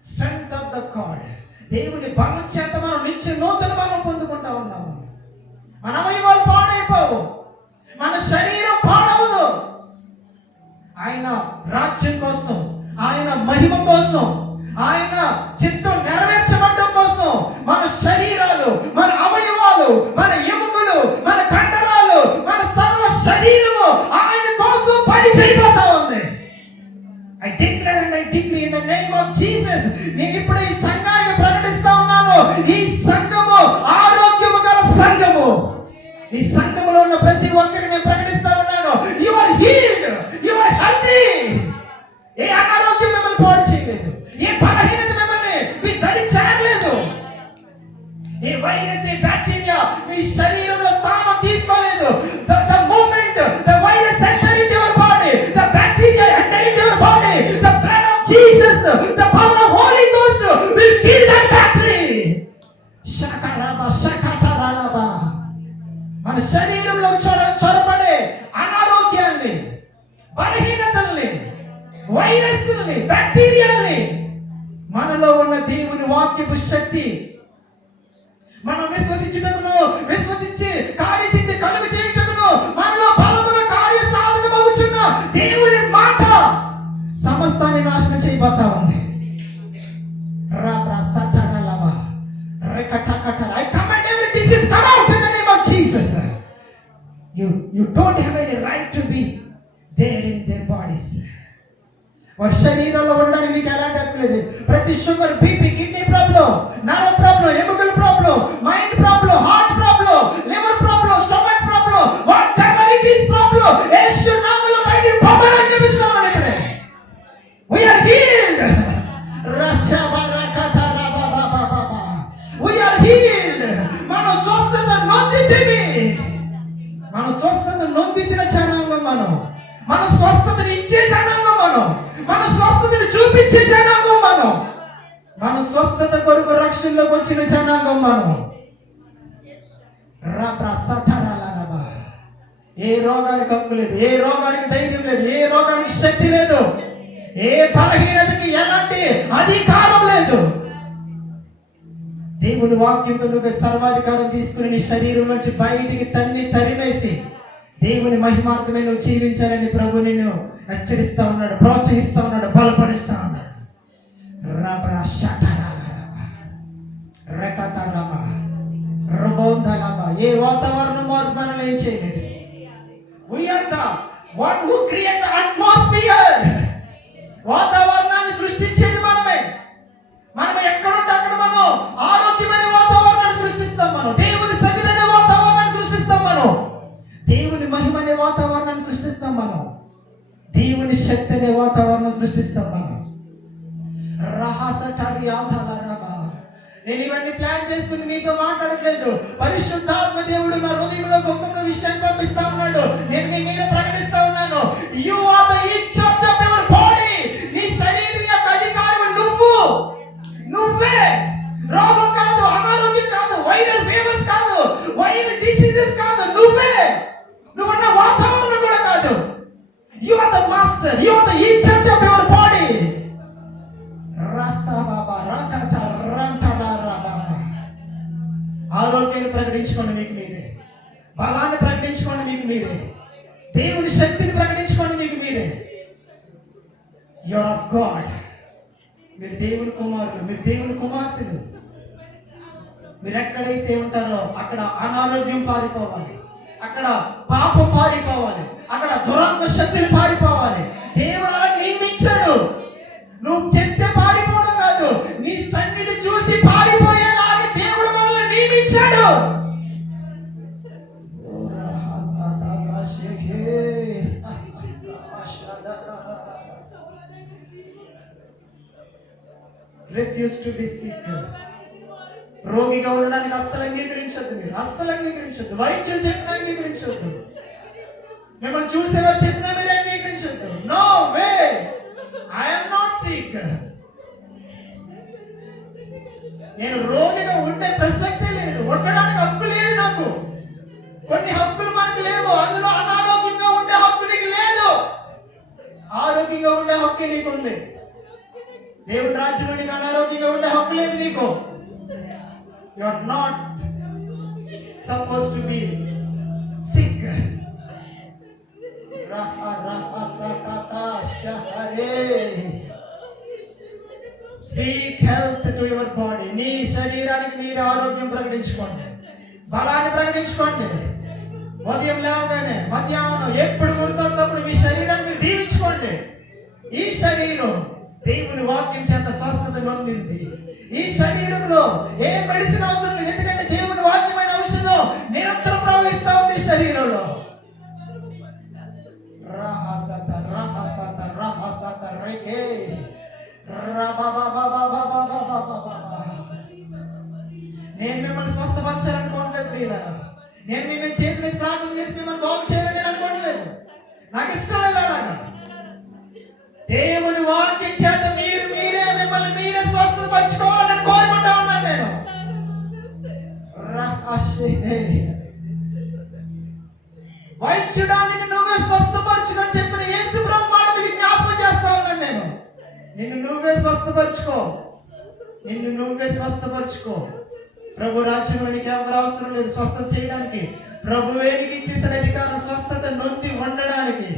strength of the God. దేవుని బలం చేత మనం నిత్య నూతన బలం పొందుకుంటా ఉన్నాము. మన అవయవాలు పాడైపోవు, మన శరీరం పాడవదు. ఆయన రాజ్యం కోసం, ఆయన మహిమ కోసం, ఆయన చిత్తం నెరవేర్చబడడం కోసం మన శరీరాలు, మన అవయవాలు, మన ఎముకలు, మన కండరాలు, మన సర్వ శరీరము ఆయన కోసం పని చేయబోతా ఉంది. I declare and I decree in the name of Jesus. నేను ఇప్పుడు ఈ సంఘానికి ప్రకటిస్తా ఉన్నాను, ఈ సంఘము ఆరోగ్యము గల సంఘము. ఈ సంఘములో ఉన్న ప్రతి ఒక్కరికి నేను ప్రకటిస్తా ఉన్నాను, you are healed, you are healthy. ఏ అనారోగ్యం మిమ్మల్ని పాడు చేయలేదు, ఏ బలహీనత మిమ్మల్ని మీ దరి చేరలేదు, ఏ వైరస్, ఏ బ్యాక్టీరియా మీ శరీరంలో స్థానం తీసుకోలేదు. The moment the virus enter into your body, the bacteria enter into your body, the blood of Jesus, the power of Holy Ghost will kill that bacteria. Shakaraba shakataraba. మన శరీరంలో చొరబడే అనారోగ్యాన్ని, బలహీనతల్ని, వైరస్ని, బ్యాక్టీరియాల్ని మనలో ఉన్న దేవుని వాక్యపు శక్తి మనం విశ్వసించుటకును, విశ్వసించి కార్యసిద్ధి కలుగు చేయుటకును మనలో బలముగా కార్య సాధకమవుచున్న దేవుని మాట సమస్తాన్ని నాశనం చేయబోతా ఉంది. I command every disease come out in the name of Jesus. You don't have any right to be there in their bodies. వారి శరీరంలో ఉండడానికి నీకు ఎలాంటి హక్కు లేదు. ప్రతి sugar, BP, kidney problem, nerve problem, ఎముకల problem, mind problem, heart problem, liver problem, stomach problem, whatever it is problem, Yesu నామములో బయటికి పోవాలని చెప్తున్నాను. ఇక్కడే we are healed. We are healed. మన స్వస్థత నొందితిని, మన స్వస్థత నొందితిన జనాంగం మనం, మన స్వస్థతని ఇచ్చే జనాంగం మనం, మన స్వస్థతని చూపించే జనాంగం మనం, మన స్వస్థత కొరకు రక్షణలోకి వచ్చిన జనాంగం మనం. ఏ రోగానికి హక్కు లేదు, ఏ రోగానికి ధైర్యం లేదు, ఏ రోగానికి శక్తి లేదు, ఏ బలహీనతకి ఎలాంటి అధికారం లేదు. దేవుని వాక్యంతో నువ్వు సర్వాధికారం తీసుకుని నీ శరీరం నుంచి బయటికి తరిమేసి దేవుని మహిమార్థమే నువ్వు జీవించాలని ప్రభు నిన్ను హెచ్చరిస్తా ఉన్నాడు, ప్రోత్సహిస్తా ఉన్నాడు, బలపరుస్తా ఉన్నాడు. ఏ వాతావరణం మార్పు మనల్ని ఏం చేయలేదు. We are the one who create the atmosphere. వాతావరణాన్ని సృష్టించేది మనమే. మనం ఎక్కడుంటే అక్కడ మనం ఆరోగ్యమైన వాతావరణాన్ని సృష్టిస్తాం. మనం దేవుని సన్నిధిని వాతావరణాన్ని సృష్టిస్తాం. మనం దేవుని మహిమ అనే వాతావరణాన్ని సృష్టిస్తాం. మనం దేవుని శక్తి అనే వాతావరణం సృష్టిస్తాం. మనం నేను ఇవన్నీ ప్లాన్ చేసుకుని మీతో మాట్లాడట్లేదు. పరిశుద్ధాత్మ దేవుడు నా హృదయంలో ఒక్కొక్క విషయాన్ని పంపిస్తా ఉన్నాడు. నేను మీ మీద ప్రకటిస్తా ఉన్నాను, you are the in charge of your body. నీ శరీరం యొక్క అధికారి నువ్వే. రోగం కాదు, అనారోగ్యం కాదు, వైరల్ ఫీవర్స్ కాదు, వైరల్ డిసీజెస్ కాదు, నువ్వే. నువ్వున్న వాతావరణం కూడా ప్రకటించుకోండి మీకు మీరే. బలాన్ని ప్రకటించుకోండి మీకు మీరే. దేవుని శక్తిని ప్రకటించుకోండి మీకు మీరే. You are of God. మీరు దేవుని కుమారులు, మీరు దేవుని కుమార్తెలు. మీరు ఎక్కడైతే ఉంటారో అక్కడ అనారోగ్యం పారిపోవాలి, అక్కడ పాపం పారిపోవాలి, అక్కడ దురాత్మ శక్తులు పారిపోవాలి. దేవుడు అలా నియమించాడు. నువ్వు చెప్తే పారిపోవడం కాదు, నీ సన్నిధి చూసి పారిపోయేలాగా దేవుడు మనల్ని నియమించాడు. Refuse to be sick. రోగిగా ఉండడానికి అస్సలు అంగీకరించద్దు. మీరు అస్సలు అంగీకరించద్దు. వైద్యులు చెప్పినా అంగీకరించద్దు. మిమ్మల్ని చూసేవారు చెప్పినా మీరు అంగీకరించద్దు. No way, I'm not sick. నేను రోగిగా ఉండే ప్రసక్తే లేదు. ఉండడానికి హక్కు లేదు నాకు. కొన్ని హక్కులు మనకు లేవు. అందులో అనారోగ్యంగా ఉండే హక్కు నీకు లేదు. ఆరోగ్యంగా ఉండే హక్కు నీకు ఉంది. దేవుడి రాజ్యంలో నీకు అనారోగ్యంగా ఉండే హక్కు లేదు నీకు. You are not supposed to be sick. Speak health to your body. నీ శరీరానికి మీరు ఆరోగ్యం ప్రకటించుకోండి, బలాన్ని ప్రకటించుకోండి. ఉదయం లేవగానే మధ్యాహ్నం ఎప్పుడు గుర్తొస్తున్నప్పుడు మీ శరీరాన్ని మీరు దీవించుకోండి. ఈ శరీరం దేవుని వాక్యం చేత స్వస్థత నొందింది. ఈ శరీరంలో ఏ మెడిసిన్ అవసరం లేదు, ఎందుకంటే దేవుని వాక్యమైన ఔషధం నిరంతరం ప్రవహిస్తా ఉంది శరీరంలో. నేను మిమ్మల్ని స్వస్థపరచాలనుకోవట్లేదు ప్రియులారా. నేను మిమ్మల్ని చేతులు ప్రార్థన చేసి మిమ్మల్ని బాగు చేయాలని నేను అనుకోవట్లేదు. నాకు ఇష్టం లేదు అలాగా. దేవుని వాక్యం చేత మీరే మిమ్మల్ని మీరే స్వస్థపరచుకోవాలని కోరుకుంటా ఉన్నాను నేను. వైద్యుడానికి నువ్వే స్వస్థపరచుకొని చెప్పిన యేసు ప్రభు మాట మీకు జ్ఞాపకం చేస్తా ఉన్నాను నేను. నిన్ను నువ్వే స్వస్థపరచుకో, నిన్ను నువ్వే స్వస్థపరచుకో. ప్రభు రాజ్యంలో నీకు ఎవరు అవసరం లేదు స్వస్థత చేయడానికి. ప్రభువే నీకు ఇచ్చేసిన అధికారం స్వస్థత నొంది ఉండడానికి.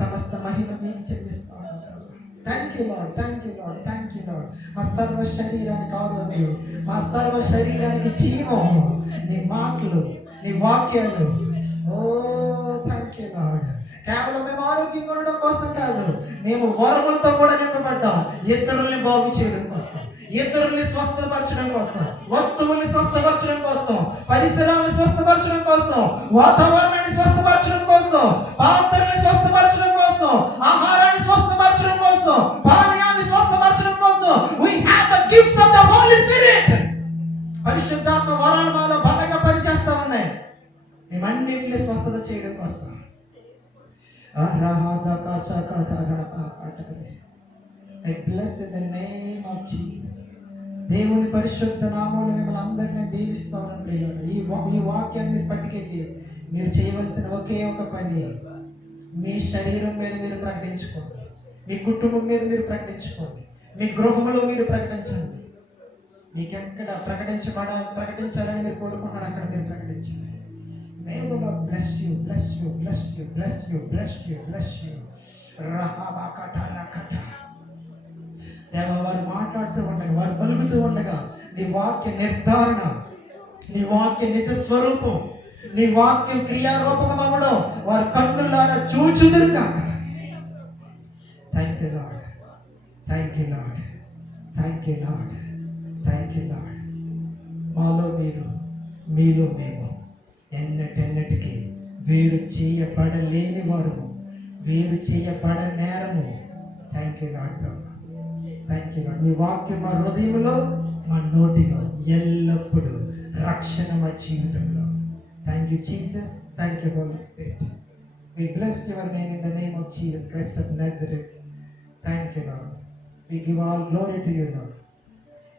సమస్త మహిమ నీకు చెల్లిస్తాను. Thank you Lord, thank you Lord, thank you lord. మా సర్వ శరీరానికి ఆరోగ్యం, మా సర్వ శరీరానికి జీవం నీ మాటలు, నీ వాక్యాలు. ఓ థ్యాంక్ యూ లార్డ్. కేవలం మేము ఆరోగ్యంగా ఉండడం కోసం కాదు, మేము వరములతో కూడా నింపబడ్డాం. ఇతరుల్ని బాగు చేయడం కోసం, ఇతరుల్ని స్వస్థపరచడం కోసం, వస్తువుల్ని స్వస్థపరచడం కోసం, పరిసరాలను స్వస్థపరచడం కోసం, వాతావరణాన్ని స్వస్థపరచడం కోసం, పాత్రల్ని స్వస్థపరచడం కోసం, ఆహారాన్ని స్వస్థపరచడం కోసం, పానీయాన్ని స్వస్థపరచడం కోసం. We have the gifts of the Holy Spirit. పరిశుద్ధాత్మ వరాలు మాలో బలంగా పనిచేస్తా ఉన్నాయి. మేమన్నింటినీ స్వస్థత చేయడం కోసం. I bless in the name of Jesus. దేవుని పరిశుద్ధ నామములో మిమ్మల్ని అందరినీ దీవిస్తామని ప్రియులారా. ఈ వాక్యాన్ని పట్టుకెళ్ళి మీరు చేయవలసిన ఒకే ఒక పని, మీ శరీరం మీద మీరు ప్రకటించుకోండి, మీ కుటుంబం మీద మీరు ప్రకటించుకోండి, మీ గృహంలో మీరు ప్రకటించండి. మీకు ఎక్కడ ప్రకటించాలని మీరు కోరుకున్నారు అక్కడ మీరు ప్రకటించండి. May the Lord bless you, bless you, bless you, bless you, bless you, bless you. దేవ వారు మాట్లాడుతూ ఉండగా, వారు పలుకుతూ ఉండగా నీ వాక్య నిర్ధారణ, నీ వాక్య నిజ స్వరూపం, నీ వాక్యం క్రియారూపకం అవ్వడం వారు కన్నులారా చూచుదురు కాక. Thank you Lord, thank you Lord, thank you Lord, thank you lord. మాలో మీరు, మీలో మేము ఎన్నటెన్నటికీ వేరు చేయబడలేని వారు, వేరు చేయబడ నేరము. థ్యాంక్ యూ లార్డ్ ప్రభు, థ్యాంక్ యూ లార్డ్. మీ వాక్యం మా హృదయంలో, మా నోటిలో ఎల్లప్పుడూ రక్షణ మా జీవితంలో. Thank you Jesus, thank you holy spirit. We bless your name in the name of Jesus Christ of Nazareth. Thank you Lord. We give all glory to you Lord.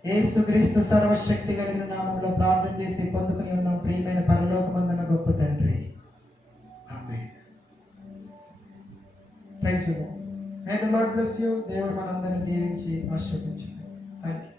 యేసుక్రీస్తు సర్వశక్తి కలిగిన నామములో ప్రార్థన చేసి పొందుకుని ఉన్న ప్రియమైన పరలోకమందున గొప్ప తండ్రి, amen. Praise the Lord. May the Lord bless you. దేవుడు మనందరిని దీవించి ఆశీర్వదించును. థాంక్యూ.